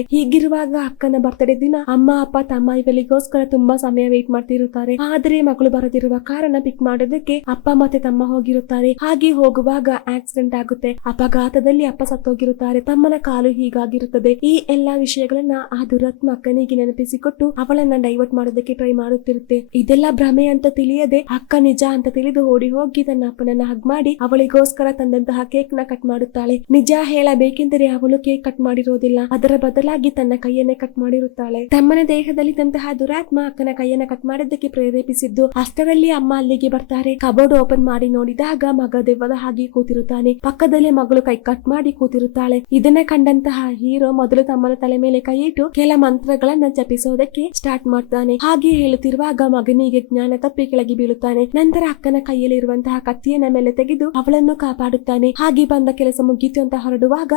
ಹೀಗಿರುವಾಗ ಅಕ್ಕನ ಬರ್ತ್ಡೇ ದಿನ ಅಮ್ಮ, ಅಪ್ಪ, ತಮ್ಮ ಇವಳಿಗೋಸ್ಕರ ತುಂಬಾ ಸಮಯ ವೇಟ್ ಮಾಡ್ತಿರುತ್ತಾರೆ. ಆದರೆ ಮಗಳು ಬರದಿರುವ ಕಾರಣ ಪಿಕ್ ಮಾಡೋದಕ್ಕೆ ಅಪ್ಪ ಮತ್ತೆ ತಮ್ಮ ಹೋಗಿರುತ್ತಾರೆ. ಹಾಗೆ ಹೋಗುವಾಗ ಆಕ್ಸಿಡೆಂಟ್ ಆಗುತ್ತೆ. ಅಪಘಾತದಲ್ಲಿ ಅಪ್ಪ ಸತ್ತೋಗಿರುತ್ತಾರೆ. ತಮ್ಮನ ಕಾಲು ಹೀಗಾಗಿರುತ್ತದೆ. ಈ ಎಲ್ಲಾ ವಿಷಯಗಳನ್ನ ಆ ದುರಾತ್ಮ ಅಕ್ಕನಿಗೆ ನೆನಪಿಸಿಕೊಟ್ಟು ಅವಳನ್ನ ಡೈವರ್ಟ್ ಮಾಡೋದಕ್ಕೆ ಟ್ರೈ ಮಾಡುತ್ತಿರುತ್ತೆ. ಇದೆಲ್ಲ ಭ್ರಮೆ ಅಂತ ತಿಳಿಯದೆ ಅಕ್ಕ ನಿಜ ಅಂತ ತಿಳಿದು ಓಡಿ ಹೋಗಿ ತನ್ನ ಅಪ್ಪನನ್ನ ಹಗ್ ಮಾಡಿ ಅವಳಿಗೋಸ್ಕರ ತಂದಂತಹ ಕೇಕ್ನ ಕಟ್ ಮಾಡುತ್ತಾಳೆ. ನಿಜ ಹೇಳಬೇಕೆಂದರೆ ಅವಳು ಕೇಕ್ ಕಟ್ ಮಾಡಿರೋದಿಲ್ಲ. ಅದರ ಬದಲಾಗಿ ತನ್ನ ಕೈಯನ್ನೇ ಕಟ್ ಮಾಡಿರುತ್ತಾಳೆ. ತಮ್ಮನ ದೇಹದಲ್ಲಿದ್ದಂತಹ ದುರಾತ್ಮ ಅಕ್ಕನ ಕೈಯನ್ನ ಕಟ್ ಮಾಡಿದ್ದಕ್ಕೆ ಪ್ರೇರೇಪಿಸಿದ್ದು ಅಷ್ಟರಲ್ಲಿ ಅಮ್ಮ ಅಲ್ಲಿಗೆ ಬರ್ತಾರೆ. ಕಬೋರ್ಡ್ ಓಪನ್ ಮಾಡಿ ನೋಡಿದಾಗ ಮಗ ದೆವ್ವದ ಹಾಗೆ ಕೂತಿರುತ್ತಾನೆ. ಪಕ್ಕದಲ್ಲೇ ಮಗಳು ಕೈ ಕಟ್ ಮಾಡಿ ಕೂತಿರುತ್ತಾಳೆ. ಇದನ್ನ ಕಂಡಂತಹ ಹೀರೋ ಮೊದಲು ತಮ್ಮನ ತಲೆ ಮೇಲೆ ಕೈ ಇಟ್ಟು ಕೆಲ ಮಂತ್ರಗಳನ್ನ ಜಪಿಸೋದಕ್ಕೆ ಸ್ಟಾರ್ಟ್ ಮಾಡ್ತಾನೆ. ಹಾಗೆ ಹೇಳುತ್ತಿರುವಾಗ ಮಗನಿಗೆ ಜ್ಞಾನ ತಪ್ಪಿ ಕೆಳಗೆ ಬೀಳುತ್ತಾನೆ. ನಂತರ ಅಕ್ಕನ ಕೈಯಲ್ಲಿ ಇರುವಂತಹ ಕತ್ತಿಯನ್ನ ಮೇಲೆ ತೆಗೆದು ಅವಳನ್ನು ಕಾಪಾಡುತ್ತಾನೆ. ಹಾಗೆ ಬಂದ ಕೆಲಸ ಮುಗೀತು ಅಂತ ಹೊರಡುವಾಗ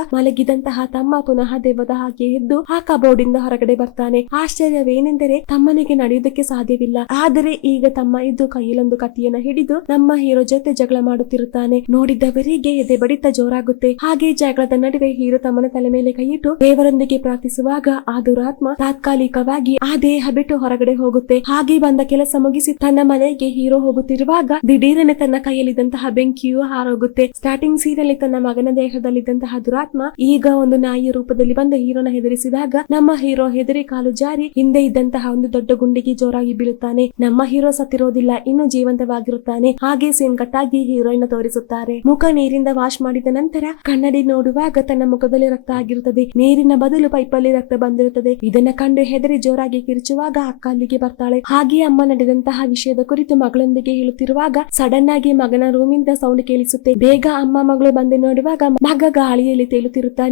ಮಲಗಿದಂತಹ ತಮ್ಮ ಪುನಃ ದೆವ್ವದ ಹಾಗೆ ಎದ್ದು ಆ ಕಬೋರ್ಡ್ ಇಂದ ಹೊರಗಡೆ ಬರ್ತಾನೆ. ಆಶ್ಚರ್ಯವೇನೆಂದರೆ ತಮ್ಮನಿಗೆ ನಡೆಯುವುದಕ್ಕೆ ಸಾಧ್ಯವಿಲ್ಲ. ಆದರೆ ಈಗ ತಮ್ಮ ಇದ್ದು ಕೈಯಲ್ಲೊಂದು ಕತ್ತಿಯನ್ನ ಹಿಡಿದು ನಮ್ಮ ಹೀರೋ ಜೊತೆ ಜಗಳ ಮಾಡುತ್ತಿರುತ್ತಾನೆ. ನೋಡಿದ್ದವರಿಗೆ ಎದೆ ಬಡಿತ ಜೋರಾಗುತ್ತೆ. ಹಾಗೆ ಜಗಳದ ನಡುವೆ ಹೀರೋ ತಮ್ಮನ ತಲೆ ಮೇಲೆ ಕೈಯಿಟ್ಟು ದೇವರೊಂದಿಗೆ ಪ್ರಾರ್ಥಿಸುವಾಗ ಆ ದುರಾತ್ಮ ತಾತ್ಕಾಲಿಕವಾಗಿ ಆ ದೇಹ ಬಿಟ್ಟು ಹೊರಗಡೆ ಹೋಗುತ್ತೆ. ಹಾಗೆ ಬಂದ ಕೆಲಸ ಮುಗಿಸಿ ತನ್ನ ಮನೆಗೆ ಹೀರೋ ಹೋಗುತ್ತಿರುವಾಗ ದಿಢೀರನೆ ತನ್ನ ಕೈಯಲ್ಲಿದ್ದಂತಹ ಬೆಂಕಿಯು ಹಾರೋಗುತ್ತೆ. ಸ್ಟಾರ್ಟಿಂಗ್ ಅಲ್ಲಿ ತನ್ನ ಮಗನ ದೇಹದಲ್ಲಿದ್ದಂತಹ ದುರಾತ್ಮ ಈಗ ಒಂದು ನಾಯಿಯ ರೂಪದಲ್ಲಿ ಬಂದು ಹೀರೋನ ಹೆದರಿಸಿದಾಗ ನಮ್ಮ ಹೀರೋ ಹೆದರಿ ಕಾಲು ಜಾರಿ, ಹಿಂದೆ ಇದ್ದಂತಹ ಒಂದು ದೊಡ್ಡ ಗುಂಡಿಗೆ ಜೋರಾಗಿ ಬೀಳುತ್ತಾನೆ. ನಮ್ಮ ಹೀರೋ ಸತ್ತಿರೋದಿಲ್ಲ, ಇನ್ನು ಜೀವಂತವಾಗಿರುತ್ತಾನೆ. ಹಾಗೆ ಸೀನ್ ಕಟ್ ಆಗಿ ಹೀರೋಯಿನ್ ತೋರಿಸುತ್ತಾರೆ. ಮುಖ ನೀರಿಂದ ವಾಶ್ ಮಾಡಿದ ನಂತರ ಕನ್ನಡಿ ನೋಡುವಾಗ ತನ್ನ ಮುಖದಲ್ಲಿ ರಕ್ತ ಆಗಿರುತ್ತದೆ. ನೀರಿನ ಬದಲು ಪೈಪಲ್ಲಿ ರಕ್ತ ಬಂದಿರುತ್ತದೆ. ಇದನ್ನ ಕಂಡು ಹೆದರಿ ಜೋರಾಗಿ ಕಿರಿಚುವಾಗ ಅಕ್ಕ ಅಲ್ಲಿಗೆ ಬರ್ತಾಳೆ. ಹಾಗೆ ಅಮ್ಮ ನಡೆದಂತಹ ವಿಷಯದ ಕುರಿತು ಮಗಳೊಂದಿಗೆ ಹೇಳುತ್ತಿರುವಾಗ ಸಡನ್ ಆಗಿ ಮಗನ ರೂಮಿಂದ ಸೌಂಡ್ ಕೇಳಿಸುತ್ತೆ. ಬೇಗ ಅಮ್ಮ ಮಗಳು ಬಂದು ನೋಡುವಾಗ ಮಗ ಗಾಳಿಯಲ್ಲಿ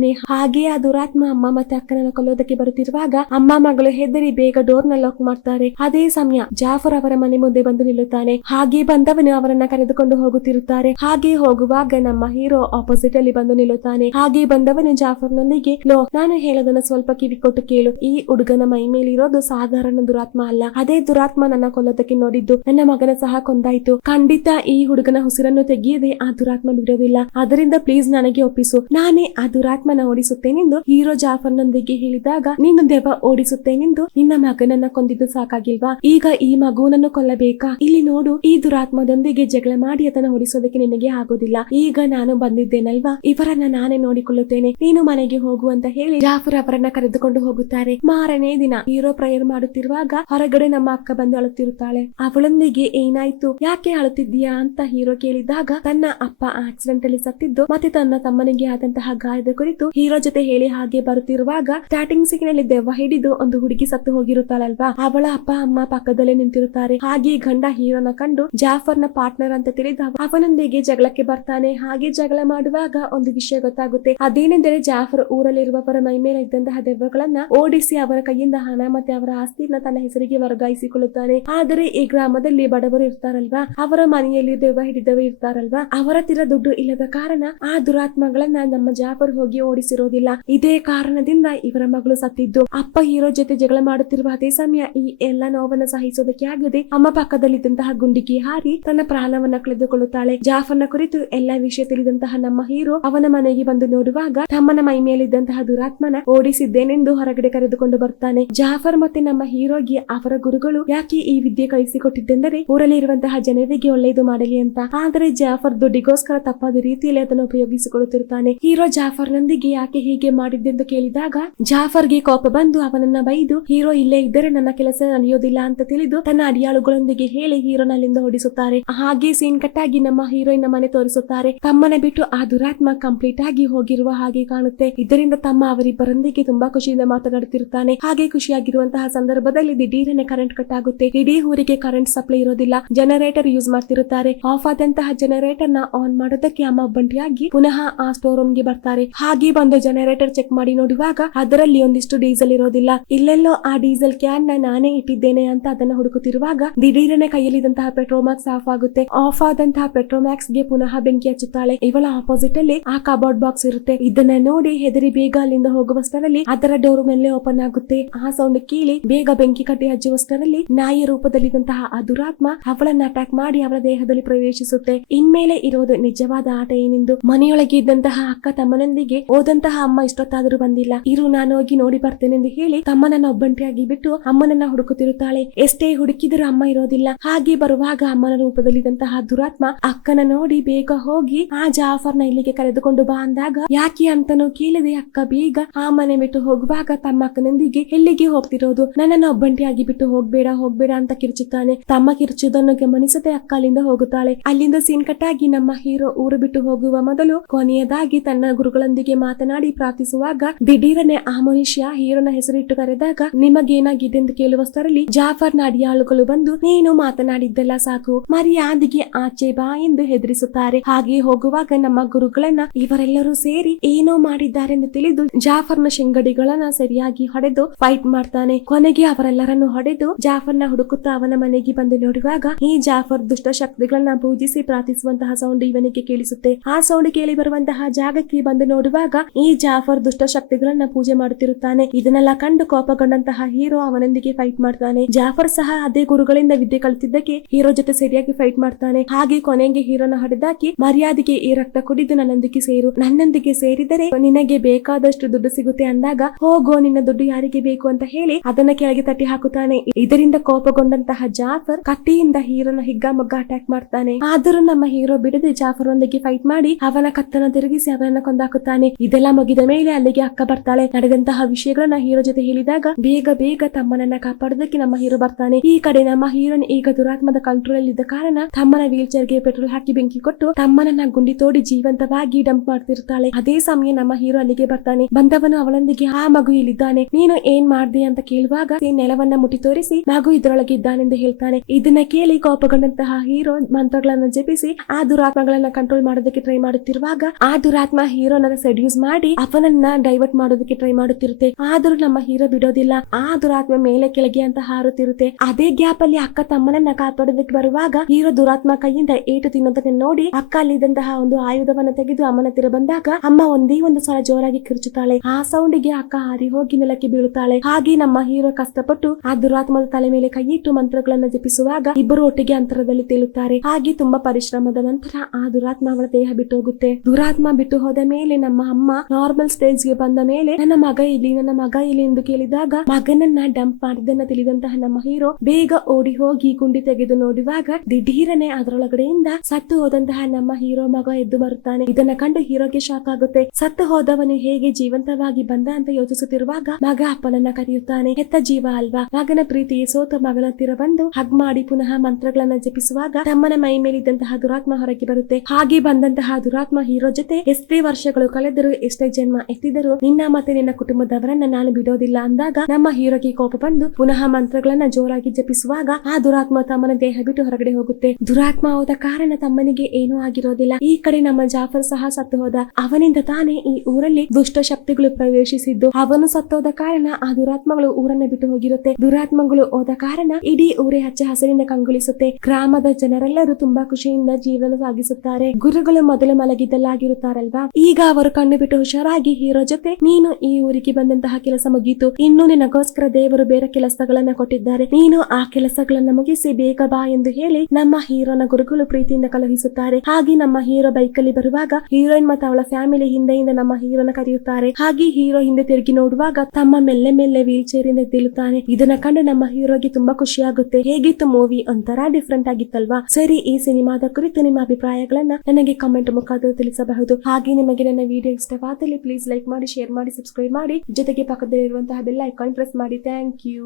ಹಾಗೆ ಆ ದುರಾತ್ಮ ಅಮ್ಮ ಮತ್ತೆ ಅಕ್ಕನನ್ನ ಕೊಲ್ಲೋದಕ್ಕೆ ಬರುತ್ತಿರುವಾಗ ಅಮ್ಮ ಮಗಳು ಹೆದರಿ ಬೇಗ ಡೋರ್ನ ಲಾಕ್ ಮಾಡ್ತಾರೆ. ಅದೇ ಸಮಯ ಜಾಫರ್ ಅವರ ಮನೆ ಮುಂದೆ ಬಂದು ನಿಲ್ಲುತ್ತಾನೆ. ಹಾಗೆ ಬಂದವನು ಅವರನ್ನ ಕರೆದುಕೊಂಡು ಹೋಗುತ್ತಿರುತ್ತಾರೆ. ಹಾಗೆ ಹೋಗುವಾಗ ನಮ್ಮ ಹೀರೋ ಆಪೋಸಿಟ್ ಅಲ್ಲಿ ಬಂದು ನಿಲ್ಲುತ್ತಾನೆ. ಹಾಗೆ ಬಂದವನು ಜಾಫರ್ ನೊಂದಿಗೆ ಲೋ, ನಾನು ಹೇಳೋದನ್ನ ಸ್ವಲ್ಪ ಕಿವಿ ಕೊಟ್ಟು ಕೇಳು. ಈ ಹುಡುಗನ ಮೈ ಮೇಲಿರೋದು ಸಾಧಾರಣ ದುರಾತ್ಮ ಅಲ್ಲ. ಅದೇ ದುರಾತ್ಮ ನನ್ನ ಕೊಲ್ಲೋದಕ್ಕೆ ನೋಡಿದ್ದು. ನನ್ನ ಮಗನ ಸಹ ಕೊಂದಾಯ್ತು. ಖಂಡಿತ ಈ ಹುಡುಗನ ಉಸಿರನ್ನು ತೆಗೆಯದೆ ಆ ದುರಾತ್ಮ ಬಿಡೋದಿಲ್ಲ. ಅದರಿಂದ ಪ್ಲೀಸ್ ನನಗೆ ಒಪ್ಪಿಸು. ನಾನೇ ಆ ದುರಾತ್ಮನ ಓಡಿಸುತ್ತೇನೆಂದು ಹೀರೋ ಜಾಫರ್ನೊಂದಿಗೆ ಹೇಳಿದಾಗ, ನೀನು ದೆವ್ವ ಓಡಿಸುತ್ತೇನೆಂದು ನಿನ್ನ ಮಗನನ್ನ ಕೊಂದಿದ್ದು ಸಾಕಾಗಿಲ್ವಾ? ಈಗ ಈ ಮಗುವನ್ನು ಕೊಲ್ಲಬೇಕಾ? ಇಲ್ಲಿ ನೋಡು, ಈ ದುರಾತ್ಮದೊಂದಿಗೆ ಜಗಳ ಮಾಡಿ ಅದನ್ನು ಓಡಿಸೋದಕ್ಕೆ ನಿನಗೆ ಆಗೋದಿಲ್ಲ. ಈಗ ನಾನು ಬಂದಿದ್ದೇನಲ್ವಾ? ಇವರನ್ನ ನಾನೇ ನೋಡಿಕೊಳ್ಳುತ್ತೇನೆ. ನೀನು ಮನೆಗೆ ಹೋಗು ಅಂತ ಹೇಳಿ ಜಾಫರ್ ಅವರನ್ನ ಕರೆದುಕೊಂಡು ಹೋಗುತ್ತಾರೆ. ಮಾರನೇ ದಿನ ಹೀರೋ ಪ್ರೇಯರ್ ಮಾಡುತ್ತಿರುವಾಗ ಹೊರಗಡೆ ನಮ್ಮ ಅಕ್ಕ ಬಂದು ಅಳುತ್ತಿರುತ್ತಾಳೆ. ಅವಳೊಂದಿಗೆ, ಏನಾಯ್ತು? ಯಾಕೆ ಅಳುತ್ತಿದ್ದೀಯಾ? ಅಂತ ಹೀರೋ ಕೇಳಿದಾಗ, ತನ್ನ ಅಪ್ಪ ಆಕ್ಸಿಡೆಂಟ್ ಅಲ್ಲಿ ಸತ್ತಿದ್ದು, ಮತ್ತೆ ತನ್ನ ತಮ್ಮನಿಗೆ ಆದಂತಹ ಗಾಯದ ಕುರಿತು ಹೀರೋ ಜೊತೆ ಹೇಳಿ ಹಾಗೆ ಬರುತ್ತಿರುವಾಗ ಸ್ಟಾರ್ಟಿಂಗ್ ಸಿಗ್ನಲ್ಲಿ ದೆವ್ವ ಹಿಡಿದು ಒಂದು ಹುಡುಗಿ ಸತ್ತು ಹೋಗಿರುತ್ತಾಳಲ್ವಾ? ಅವಳ ಅಪ್ಪ, ಅಮ್ಮ ಪಕ್ಕದಲ್ಲೇ ನಿಂತಿರುತ್ತಾರೆ. ಹಾಗೆ ಗಂಡ ಹೀರೋನ ಕಂಡು ಜಾಫರ್ನ ಪಾರ್ಟ್ನರ್ ಅಂತ ತಿಳಿದ ಅವನೊಂದಿಗೆ ಜಗಳಕ್ಕೆ ಬರ್ತಾನೆ. ಹಾಗೆ ಜಗಳ ಮಾಡುವಾಗ ಒಂದು ವಿಷಯ ಗೊತ್ತಾಗುತ್ತೆ. ಅದೇನೆಂದರೆ ಜಾಫರ್ ಊರಲ್ಲಿರುವವರ ಮೈ ಮೇಲೆ ಇದ್ದಂತಹ ದೆವ್ವಗಳನ್ನ ಓಡಿಸಿ ಅವರ ಕೈಯಿಂದ ಹಣ ಮತ್ತೆ ಅವರ ಆಸ್ತಿಯನ್ನ ತನ್ನ ಹೆಸರಿಗೆ ವರ್ಗಾಯಿಸಿಕೊಳ್ಳುತ್ತಾನೆ. ಆದರೆ ಈ ಗ್ರಾಮದಲ್ಲಿ ಬಡವರು ಇರ್ತಾರಲ್ವಾ? ಅವರ ಮನೆಯಲ್ಲಿ ದೆವ್ವ ಹಿಡಿದವರು ಇರ್ತಾರಲ್ವಾ? ಅವರ ತೀರ ದುಡ್ಡು ಇಲ್ಲದ ಕಾರಣ ಆ ದುರಾತ್ಮಗಳನ್ನ ನಮ್ಮ ಜಾಫರ್ ಹೋಗಿ ಓಡಿಸಿರೋದಿಲ್ಲ. ಇದೇ ಕಾರಣದಿಂದ ಇವರ ಮಗಳು ಸತ್ತಿದ್ದು. ಅಪ್ಪ ಹೀರೋ ಜೊತೆ ಜಗಳ ಮಾಡುತ್ತಿರುವ ಅದೇ ಸಮಯ ಈ ಎಲ್ಲ ನೋವನ್ನು ಸಹಿಸೋದಕ್ಕೆ ಆಗದೆ. ಅಮ್ಮ ಪಕ್ಕದಲ್ಲಿದ್ದಂತಹ ಗುಂಡಿಗೆ ಹಾರಿ ತನ್ನ ಪ್ರಾಣವನ್ನ ಕಳೆದುಕೊಳ್ಳುತ್ತಾಳೆ. ಜಾಫರ್ನ ಕುರಿತು ಎಲ್ಲ ವಿಷಯ ತಿಳಿದಂತಹ ನಮ್ಮ ಹೀರೋ ಅವನ ಮನೆಗೆ ಬಂದು ನೋಡುವಾಗ ತಮ್ಮನ ಮೈ ಮೇಲಿದ್ದಂತಹ ದುರಾತ್ಮನ ಓಡಿಸಿದ್ದೇನೆಂದು ಹೊರಗಡೆ ಕರೆದುಕೊಂಡು ಬರ್ತಾನೆ. ಜಾಫರ್ ಮತ್ತೆ ನಮ್ಮ ಹೀರೋಗೆ ಅವರ ಗುರುಗಳು ಯಾಕೆ ಈ ವಿದ್ಯೆ ಕಳಿಸಿಕೊಟ್ಟಿದ್ದೆಂದರೆ ಊರಲ್ಲಿ ಇರುವಂತಹ ಜನರಿಗೆ ಒಳ್ಳೆಯದು ಮಾಡಲಿ ಅಂತ. ಆದರೆ ಜಾಫರ್ ದುಡ್ಡಿಗೋಸ್ಕರ ತಪ್ಪಾದ ರೀತಿಯಲ್ಲಿ ಅದನ್ನು ಉಪಯೋಗಿಸಿಕೊಳ್ಳುತ್ತಿರುತ್ತಾನೆ. ಹೀರೋ ಜಾಫರ್ನೊಂದಿಗೆ ಯಾಕೆ ಹೀಗೆ ಮಾಡಿದ್ದೆಂದು ಕೇಳಿದಾಗ, ಜಾಫರ್ಗೆ ಕೋಪ ಬಂದು ಅವನನ್ನ ಬೈದು, ಹೀರೋ ಇಲ್ಲೇ ಇದ್ದರೆ ನನ್ನ ಕೆಲಸ ನಡೆಯೋದಿಲ್ಲ ಅಂತ ತಿಳಿದು ತನ್ನ ಅಡಿಯಾಳುಗಳೊಂದಿಗೆ ಹೇಳಿ ಹೀರೋನಲ್ಲಿಂದ ಹೊಡಿಸುತ್ತಾರೆ. ಹಾಗೆ ಸೀನ್ ಕಟ್ ಆಗಿ ನಮ್ಮ ಹೀರೋಯಿನ್ ಮನೆ ತೋರಿಸುತ್ತಾರೆ. ತಮ್ಮನ ಬಿಟ್ಟು ಆ ದುರಾತ್ಮ ಕಂಪ್ಲೀಟ್ ಆಗಿ ಹೋಗಿರುವ ಹಾಗೆ ಕಾಣುತ್ತೆ. ಇದರಿಂದ ತಮ್ಮ ಅವರಿಬ್ಬರೊಂದಿಗೆ ತುಂಬಾ ಖುಷಿಯಿಂದ ಮಾತನಾಡುತ್ತಿರುತ್ತಾನೆ. ಹಾಗೆ ಖುಷಿಯಾಗಿರುವಂತಹ ಸಂದರ್ಭದಲ್ಲಿ ದಿಢೀರನೆ ಕರೆಂಟ್ ಕಟ್ ಆಗುತ್ತೆ. ಇಡೀ ಊರಿಗೆ ಕರೆಂಟ್ ಸಪ್ಲೈ ಇರೋದಿಲ್ಲ. ಜನರೇಟರ್ ಯೂಸ್ ಮಾಡ್ತಿರುತ್ತಾರೆ. ಆಫ್ ಆದಂತಹ ಜನರೇಟರ್ನ ಆನ್ ಮಾಡೋದಕ್ಕೆ ಅಮ್ಮ ಬಂಟಿಯಾಗಿ ಪುನಃ ಆ ಸ್ಟೋರ್ ರೂಮ್ಗೆ ಬರ್ತಾರೆ. ಹಾಗೆ ಹಾಗೆ ಬಂದು ಜನರೇಟರ್ ಚೆಕ್ ಮಾಡಿ ನೋಡುವಾಗ ಅದರಲ್ಲಿ ಒಂದಿಷ್ಟು ಡೀಸೆಲ್ ಇರೋದಿಲ್ಲ. ಇಲ್ಲೆಲ್ಲೋ ಆ ಡೀಸೆಲ್ ಕ್ಯಾನ್ನ ನಾನೇ ಇಟ್ಟಿದ್ದೇನೆ ಅಂತ ಅದನ್ನ ಹುಡುಕುತ್ತಿರುವಾಗ ದಿಢೀರನೆ ಕೈಯಲ್ಲಿದ್ದಂತಹ ಪೆಟ್ರೋಮ್ಯಾಕ್ಸ್ ಆಫ್ ಆಗುತ್ತೆ. ಆಫ್ ಆದಂತಹ ಪೆಟ್ರೋಮ್ಯಾಕ್ಸ್ಗೆ ಪುನಃ ಬೆಂಕಿ ಹಚ್ಚುತ್ತಾಳೆ. ಇವಳ ಆಪೋಸಿಟ್ ಅಲ್ಲಿ ಆ ಕಬೋರ್ಡ್ ಬಾಕ್ಸ್ ಇರುತ್ತೆ. ಇದನ್ನ ನೋಡಿ ಹೆದರಿ ಬೇಗ ಅಲ್ಲಿಂದ ಹೋಗುವಷ್ಟರಲ್ಲಿ ಅದರ ಡೋರ್ ಮೇಲೆ ಓಪನ್ ಆಗುತ್ತೆ. ಆ ಸೌಂಡ್ ಕೇಳಿ ಬೇಗ ಬೆಂಕಿ ಕಟ್ಟಿ ಹಚ್ಚುವಷ್ಟರಲ್ಲಿ ನಾಯಿ ರೂಪದಲ್ಲಿದ್ದಂತಹ ಆ ದುರಾತ್ಮ ಅವಳನ್ನ ಅಟ್ಯಾಕ್ ಮಾಡಿ ಅವಳ ದೇಹದಲ್ಲಿ ಪ್ರವೇಶಿಸುತ್ತೆ. ಇನ್ಮೇಲೆ ಇರೋದು ನಿಜವಾದ ಆಟ ಏನೆಂದು ಮನೆಯೊಳಗೆ ಇದ್ದಂತಹ ಅಕ್ಕ ತಮ್ಮನೊಂದಿಗೆ ಓದಂತಹ ಅಮ್ಮ ಇಷ್ಟೊತ್ತಾದರೂ ಬಂದಿಲ್ಲ. ಇರು, ನಾನು ಹೋಗಿ ನೋಡಿ ಬರ್ತೇನೆ ಎಂದು ಹೇಳಿ ತಮ್ಮನನ್ನ ಒಬ್ಬಂಟಿಯಾಗಿ ಬಿಟ್ಟು ಅಮ್ಮನನ್ನ ಹುಡುಕುತ್ತಿರುತ್ತಾಳೆ. ಎಷ್ಟೇ ಹುಡುಕಿದರೂ ಅಮ್ಮ ಇರೋದಿಲ್ಲ. ಹಾಗೆ ಬರುವಾಗ ಅಮ್ಮನ ರೂಪದಲ್ಲಿದ್ದಂತಹ ದುರಾತ್ಮ ಅಕ್ಕನ ನೋಡಿ ಬೇಗ ಹೋಗಿ, ಆ ಜಾಫರ್ನ ಇಲ್ಲಿಗೆ ಕರೆದುಕೊಂಡು ಬಾ ಅಂದಾಗ, ಯಾಕೆ ಅಂತನು ಕೇಳಿದೆ ಅಕ್ಕ ಬೇಗ ಆ ಮನೆ ಬಿಟ್ಟು ಹೋಗುವಾಗ ತಮ್ಮ ಅಕ್ಕನೊಂದಿಗೆ ಎಲ್ಲಿಗೆ ಹೋಗ್ತಿರೋದು? ನನ್ನನ್ನ ಒಬ್ಬಂಟಿಯಾಗಿ ಬಿಟ್ಟು ಹೋಗ್ಬೇಡ ಹೋಗ್ಬೇಡ ಅಂತ ಕಿರುಚುತ್ತಾನೆ. ತಮ್ಮ ಕಿರುಚುದನ್ನು ಗಮನಿಸದೆ ಅಕ್ಕ ಅಲ್ಲಿಂದ ಹೋಗುತ್ತಾಳೆ. ಅಲ್ಲಿಂದ ಸೀನ್ ಕಟ್ಟಾಗಿ ನಮ್ಮ ಹೀರೋ ಊರು ಬಿಟ್ಟು ಹೋಗುವ ಮೊದಲು ಕೊನೆಯದಾಗಿ ತನ್ನ ಗುರುಗಳೊಂದಿಗೆ ಮಾತನಾಡಿ ಪ್ರಾರ್ಥಿಸುವಾಗ, ದಿಢೀರನೆ ಆ ಮನುಷ್ಯ ಹೀರೋನ ಹೆಸರಿಟ್ಟು ಕರೆದಾಗ, ನಿಮಗೇನಾಗಿದೆ ಎಂದು ಕೇಳುವಷ್ಟರಲ್ಲಿ ಜಾಫರ್ನ ಅಡಿಯಾಳುಗಳು ಬಂದು, ನೀನು ಮಾತನಾಡಿದ್ದೆಲ್ಲ ಸಾಕು, ಮರ್ಯಾದೆಗೆ ಆಚೆ ಬಾ ಎಂದು ಹೆದರಿಸುತ್ತಾರೆ. ಹಾಗೆ ಹೋಗುವಾಗ ನಮ್ಮ ಗುರುಗಳನ್ನ ಇವರೆಲ್ಲರೂ ಸೇರಿ ಏನೋ ಮಾಡಿದ್ದಾರೆಂದು ತಿಳಿದು, ಜಾಫರ್ನ ಶಿಂಗಡಿಗಳನ್ನ ಸರಿಯಾಗಿ ಹೊಡೆದು ಫೈಟ್ ಮಾಡ್ತಾನೆ. ಕೊನೆಗೆ ಅವರೆಲ್ಲರನ್ನು ಹೊಡೆದು, ಜಾಫರ್ನ ಹುಡುಕುತ್ತಾ ಅವನ ಮನೆಗೆ ಬಂದು ನೋಡುವಾಗ, ಈ ಜಾಫರ್ ದುಷ್ಟ ಶಕ್ತಿಗಳನ್ನ ಪೂಜಿಸಿ ಪ್ರಾರ್ಥಿಸುವಂತಹ ಸೌಂಡ್ ಇವನಿಗೆ ಕೇಳಿಸುತ್ತೆ. ಆ ಸೌಂಡ್ ಕೇಳಿ ಬರುವಂತಹ ಜಾಗಕ್ಕೆ ಬಂದು ನೋಡುವಾಗ ಈ ಜಾಫರ್ ದುಷ್ಟ ಶಕ್ತಿಗಳನ್ನ ಪೂಜೆ ಮಾಡುತ್ತಿರುತ್ತಾನೆ. ಇದನ್ನೆಲ್ಲ ಕಂಡು ಕೋಪಗೊಂಡಂತಹ ಹೀರೋ ಅವನೊಂದಿಗೆ ಫೈಟ್ ಮಾಡ್ತಾನೆ. ಜಾಫರ್ ಸಹ ಅದೇ ಗುರುಗಳಿಂದ ವಿದ್ಯೆ ಕಲಿತಿದ್ದಕ್ಕೆ ಹೀರೋ ಜೊತೆ ಸರಿಯಾಗಿ ಫೈಟ್ ಮಾಡ್ತಾನೆ. ಹಾಗೆ ಕೊನೆಗೆ ಹೀರೋನ ಹೊಡೆದಾಕಿ ಮರ್ಯಾದೆಗೆ ಈ ರಕ್ತ ಕುಡಿದು ನನ್ನೊಂದಿಗೆ ಸೇರು. ನನ್ನೊಂದಿಗೆ ಸೇರಿದರೆ ನಿನಗೆ ಬೇಕಾದಷ್ಟು ದುಡ್ಡು ಸಿಗುತ್ತೆ ಅಂದಾಗ ಹೋಗೋ ನಿನ್ನ ದುಡ್ಡು ಯಾರಿಗೆ ಬೇಕು? ಅಂತ ಹೇಳಿ ಅದನ್ನ ಕೆಳಗೆ ತಟ್ಟಿ ಹಾಕುತ್ತಾನೆ. ಇದರಿಂದ ಕೋಪಗೊಂಡಂತಹ ಜಾಫರ್ ಕತ್ತಿಯಿಂದ ಹೀರೋನ ಹಿಗ್ಗಾಮಗ್ಗ ಅಟ್ಯಾಕ್ ಮಾಡ್ತಾನೆ. ಆದರೂ ನಮ್ಮ ಹೀರೋ ಬಿಡದೆ ಜಾಫರ್ ಒಂದಿಗೆ ಫೈಟ್ ಮಾಡಿ ಅವನ ಕತ್ತನ ತಿರುಗಿಸಿ ಅವನನ್ನ ಕೊಂದಾಕುತ್ತಾನೆ. ಇದೆಲ್ಲ ಮುಗಿದ ಮೇಲೆ ಅಲ್ಲಿಗೆ ಅಕ್ಕ ಬರ್ತಾಳೆ. ನಡೆದಂತಹ ವಿಷಯಗಳನ್ನ ಹೀರೋ ಜೊತೆ ಹೇಳಿದಾಗ ಬೇಗ ಬೇಗ ತಮ್ಮನನ್ನ ಕಾಪಾಡೋದಕ್ಕೆ ನಮ್ಮ ಹೀರೋ ಬರ್ತಾನೆ. ಈ ಕಡೆ ನಮ್ಮ ಹೀರೋನ್ ಈಗ ದುರಾತ್ಮದ ಕಂಟ್ರೋಲ್ ಅಲ್ಲಿ ಇದ್ದ ಕಾರಣ ತಮ್ಮನ ವೀಲ್ ಚೇರ್ಗೆ ಪೆಟ್ರೋಲ್ ಹಾಕಿ ಬೆಂಕಿ ಕೊಟ್ಟು ತಮ್ಮನನ್ನ ಗುಂಡಿ ತೋಡಿ ಜೀವಂತವಾಗಿ ಡಂಪ್ ಮಾಡ್ತಿರ್ತಾಳೆ. ಅದೇ ಸಮಯ ನಮ್ಮ ಹೀರೋ ಅಲ್ಲಿಗೆ ಬರ್ತಾನೆ. ಬಂದವನು ಅವಳೊಂದಿಗೆ, ಆ ಮಗು ಇಲ್ಲಿದ್ದಾನೆ. ನೀನು ಏನ್ ಮಾಡ್ದೆ? ಅಂತ ಕೇಳುವಾಗ ನೆಲವನ್ನ ಮುಟ್ಟಿ ತೋರಿಸಿ, ಮಗು ಇದರೊಳಗೆ ಇದ್ದಾನೆಂದು ಹೇಳ್ತಾನೆ. ಇದನ್ನ ಕೇಳಿ ಕೋಪಗೊಂಡಂತಹ ಹೀರೋ ಮಂತ್ರಗಳನ್ನ ಜಪಿಸಿ, ಆ ದುರಾತ್ಮಗಳನ್ನ ಕಂಟ್ರೋಲ್ ಮಾಡೋದಕ್ಕೆ ಟ್ರೈ ಮಾಡುತ್ತಿರುವಾಗ ಆ ದುರಾತ್ಮ ಹೀರೋನ ಸೆಡ್ಯೂಸ್ ಮಾಡಿ ಅವನನ್ನ ಡೈವರ್ಟ್ ಮಾಡೋದಕ್ಕೆ ಟ್ರೈ ಮಾಡುತ್ತಿರುತ್ತೆ. ಆದ್ರೂ ನಮ್ಮ ಹೀರೋ ಬಿಡೋದಿಲ್ಲ. ಆ ದುರಾತ್ಮ ಮೇಲೆ ಕೆಳಗೆ ಅಂತ ಹಾರುತ್ತಿರುತ್ತೆ. ಅದೇ ಗ್ಯಾಪ್ ಅಲ್ಲಿ ಅಕ್ಕ ತಮ್ಮನನ್ನ ಕಾಪಾಡೋದಕ್ಕೆ ಬರುವಾಗ ಹೀರೋ ದುರಾತ್ಮ ಕೈಯಿಂದ ಏಟು ತಿನ್ನೋದನ್ನ ನೋಡಿ ಅಕ್ಕ ಅಲ್ಲಿದ್ದಂತಹ ಒಂದು ಆಯುಧವನ್ನ ತೆಗೆದು ಅಮ್ಮನ ಹತ್ತಿರ ಬಂದಾಗ ಅಮ್ಮ ಒಂದೇ ಒಂದು ಸಲ ಜೋರಾಗಿ ಕಿರುಚುತ್ತಾಳೆ. ಆ ಸೌಂಡಿಗೆ ಅಕ್ಕ ಹಾರಿ ಹೋಗಿ ನೆಲಕ್ಕೆ ಬೀಳುತ್ತಾಳೆ. ಹಾಗೆ ನಮ್ಮ ಹೀರೋ ಕಷ್ಟಪಟ್ಟು ಆ ದುರಾತ್ಮದ ತಲೆ ಮೇಲೆ ಕೈಯಿಟ್ಟು ಮಂತ್ರಗಳನ್ನ ಜಪಿಸುವಾಗ ಇಬ್ಬರು ಒಟ್ಟಿಗೆ ಅಂತರದಲ್ಲಿ ತೇಲುತ್ತಾರೆ. ಹಾಗೆ ತುಂಬಾ ಪರಿಶ್ರಮದ ನಂತರ ಆ ದುರಾತ್ಮ ಅವಳ ದೇಹ ಬಿಟ್ಟು ಹೋಗುತ್ತೆ ದುರಾತ್ಮ ಬಿಟ್ಟು ಹೋದ ಮೇಲೆ ನಮ್ಮ ಅಮ್ಮ ನಾರ್ಮಲ್ ಸ್ಟೇಜ್ಗೆ ಬಂದ ಮೇಲೆ, ನನ್ನ ಮಗ ಇಲ್ಲಿ, ನನ್ನ ಮಗ ಇಲ್ಲಿ ಎಂದು ಕೇಳಿದಾಗ, ಮಗನನ್ನ ಡಂಪ್ ಮಾಡಿದ್ದನ್ನ ತಿಳಿದಂತಹ ನಮ್ಮ ಹೀರೋ ಬೇಗ ಓಡಿ ಹೋಗಿ ಗುಂಡಿ ತೆಗೆದು ನೋಡುವಾಗ, ದಿಢೀರನೆ ಅದರೊಳಗಡೆಯಿಂದ ಸತ್ತು ಹೋದಂತಹ ನಮ್ಮ ಹೀರೋ ಮಗ ಎದ್ದು ಬರುತ್ತಾನೆ. ಇದನ್ನ ಕಂಡು ಹೀರೋಗೆ ಶಾಕ್ ಆಗುತ್ತೆ. ಸತ್ತು ಹೋದವನು ಹೇಗೆ ಜೀವಂತವಾಗಿ ಬಂದ ಅಂತ ಯೋಚಿಸುತ್ತಿರುವಾಗ, ಮಗ ಅಪ್ಪನನ್ನ ಕರೆಯುತ್ತಾನೆ, ಹೆತ್ತ ಜೀವ ಅಲ್ವಾ? ಮಗನ ಪ್ರೀತಿ ಸೋತ ಮಗನ ಹತ್ತಿರ ಬಂದು ಹಗ್ ಮಾಡಿ ಪುನಃ ಮಂತ್ರಗಳನ್ನ ಜಪಿಸುವಾಗ, ತಮ್ಮನ ಮೈ ಮೇಲಿದ್ದಂತಹ ದುರಾತ್ಮ ಹೊರಗೆ ಬರುತ್ತೆ. ಹಾಗೆ ಬಂದಂತಹ ದುರಾತ್ಮ ಹೀರೋ ಜೊತೆ ಎಷ್ಟೇ ವರ್ಷಗಳು ಕಳೆದರೂ ಎಷ್ಟೇ ಜನ್ಮ ಎತ್ತಿದರೂ ನಿನ್ನ ಮತ್ತೆ ನಿನ್ನ ಕುಟುಂಬದವರನ್ನ ನಾನು ಬಿಡೋದಿಲ್ಲ ಅಂದಾಗ ನಮ್ಮ ಹೀರೋಗೆ ಕೋಪ ಬಂದು ಪುನಃ ಮಂತ್ರಗಳನ್ನ ಜೋರಾಗಿ ಜಪಿಸುವಾಗ ಆ ದುರಾತ್ಮ ತಮ್ಮನ ದೇಹ ಬಿಟ್ಟು ಹೊರಗಡೆ ಹೋಗುತ್ತೆ. ದುರಾತ್ಮ ಹೋದ ಕಾರಣ ತಮ್ಮನಿಗೆ ಏನೂ ಆಗಿರೋದಿಲ್ಲ. ಈ ಕಡೆ ನಮ್ಮ ಜಾಫರ್ ಸಹ ಸತ್ತು ಹೋದ. ಅವನಿಂದ ತಾನೇ ಈ ಊರಲ್ಲಿ ದುಷ್ಟ ಶಕ್ತಿಗಳು ಪ್ರವೇಶಿಸಿದ್ದು. ಅವನು ಸತ್ತೋದ ಕಾರಣ ಆ ದುರಾತ್ಮಗಳು ಊರನ್ನ ಬಿಟ್ಟು ಹೋಗಿರುತ್ತೆ. ದುರಾತ್ಮಗಳು ಹೋದ ಕಾರಣ ಇಡೀ ಊರೇ ಹಚ್ಚ ಹಸಿರಿಂದ ಕಂಗೊಳಿಸುತ್ತೆ. ಗ್ರಾಮದ ಜನರೆಲ್ಲರೂ ತುಂಬಾ ಖುಷಿಯಿಂದ ಜೀವನ ಸಾಗಿಸುತ್ತಾರೆ. ಗುರುಗಳು ಮೊದಲು ಮಲಗಿದ್ದಲ್ಲಾಗಿರುತ್ತಾರಲ್ವಾ? ಈಗ ಅವರು ಕಣ್ಣು ಬಿಟ್ಟು ಹುಷಾರಾಗಿ ಹೀರೋ ಜೊತೆ ನೀನು ಈ ಊರಿಗೆ ಬಂದಂತಹ ಕೆಲಸ ಮುಗಿಯಿತು ಇನ್ನು ನಿನಗೋಸ್ಕರ ದೇವರು ಬೇರೆ ಕೆಲಸಗಳನ್ನ ಕೊಟ್ಟಿದ್ದಾರೆ. ನೀನು ಆ ಕೆಲಸಗಳನ್ನ ಮುಗಿಸಿ ಬೇಗ ಬಾ ಎಂದು ಹೇಳಿ ನಮ್ಮ ಹೀರೋನ ಗುರುಗಳು ಪ್ರೀತಿಯಿಂದ ಕಳುಹಿಸುತ್ತಾರೆ. ಹಾಗೆ ನಮ್ಮ ಹೀರೋ ಬೈಕ್ ಅಲ್ಲಿ ಬರುವಾಗ ಹೀರೋಯಿನ್ ಮತ್ತು ಅವಳ ಫ್ಯಾಮಿಲಿ ಹಿಂದೆಯಿಂದ ನಮ್ಮ ಹೀರೋನ ಕರೆಯುತ್ತಾರೆ. ಹಾಗೆ ಹೀರೋ ಹಿಂದೆ ತಿರುಗಿ ನೋಡುವಾಗ ತಮ್ಮ ಮೆಲ್ಲೆ ಮೆಲ್ಲೆ ವೀಲ್ ಚೇರ್ ಇಂದ ತೇಲುತ್ತಾನೆ ಇದನ್ನ ಕಂಡು ನಮ್ಮ ಹೀರೋಗೆ ತುಂಬಾ ಖುಷಿಯಾಗುತ್ತೆ. ಹೇಗಿತ್ತು ಮೂವಿ ಒಂಥರ ಡಿಫ್ರೆಂಟ್ ಆಗಿತ್ತಲ್ವಾ? ಸರಿ, ಈ ಸಿನಿಮಾದ ಕುರಿತು ನಿಮ್ಮ ಅಭಿಪ್ರಾಯಗಳನ್ನ ನನಗೆ ಕಮೆಂಟ್ ಮುಖಾಂತರ ತಿಳಿಸಬಹುದು. ಹಾಗೆ ನಿಮಗೆ ನನ್ನ ವಿಡಿಯೋ ಇಷ್ಟವಾದಲ್ಲಿ ಪ್ಲೀಸ್ ಲೈಕ್ ಮಾಡಿ ಶೇರ್ ಮಾಡಿ ಸಬ್ಸ್ಕ್ರೈಬ್ ಮಾಡಿ. ಜೊತೆಗೆ ಪಕ್ಕದಲ್ಲಿರುವಂತಹ ಬೆಲ್ ಐಕಾನ್ ಪ್ರೆಸ್ ಮಾಡಿ. Thank you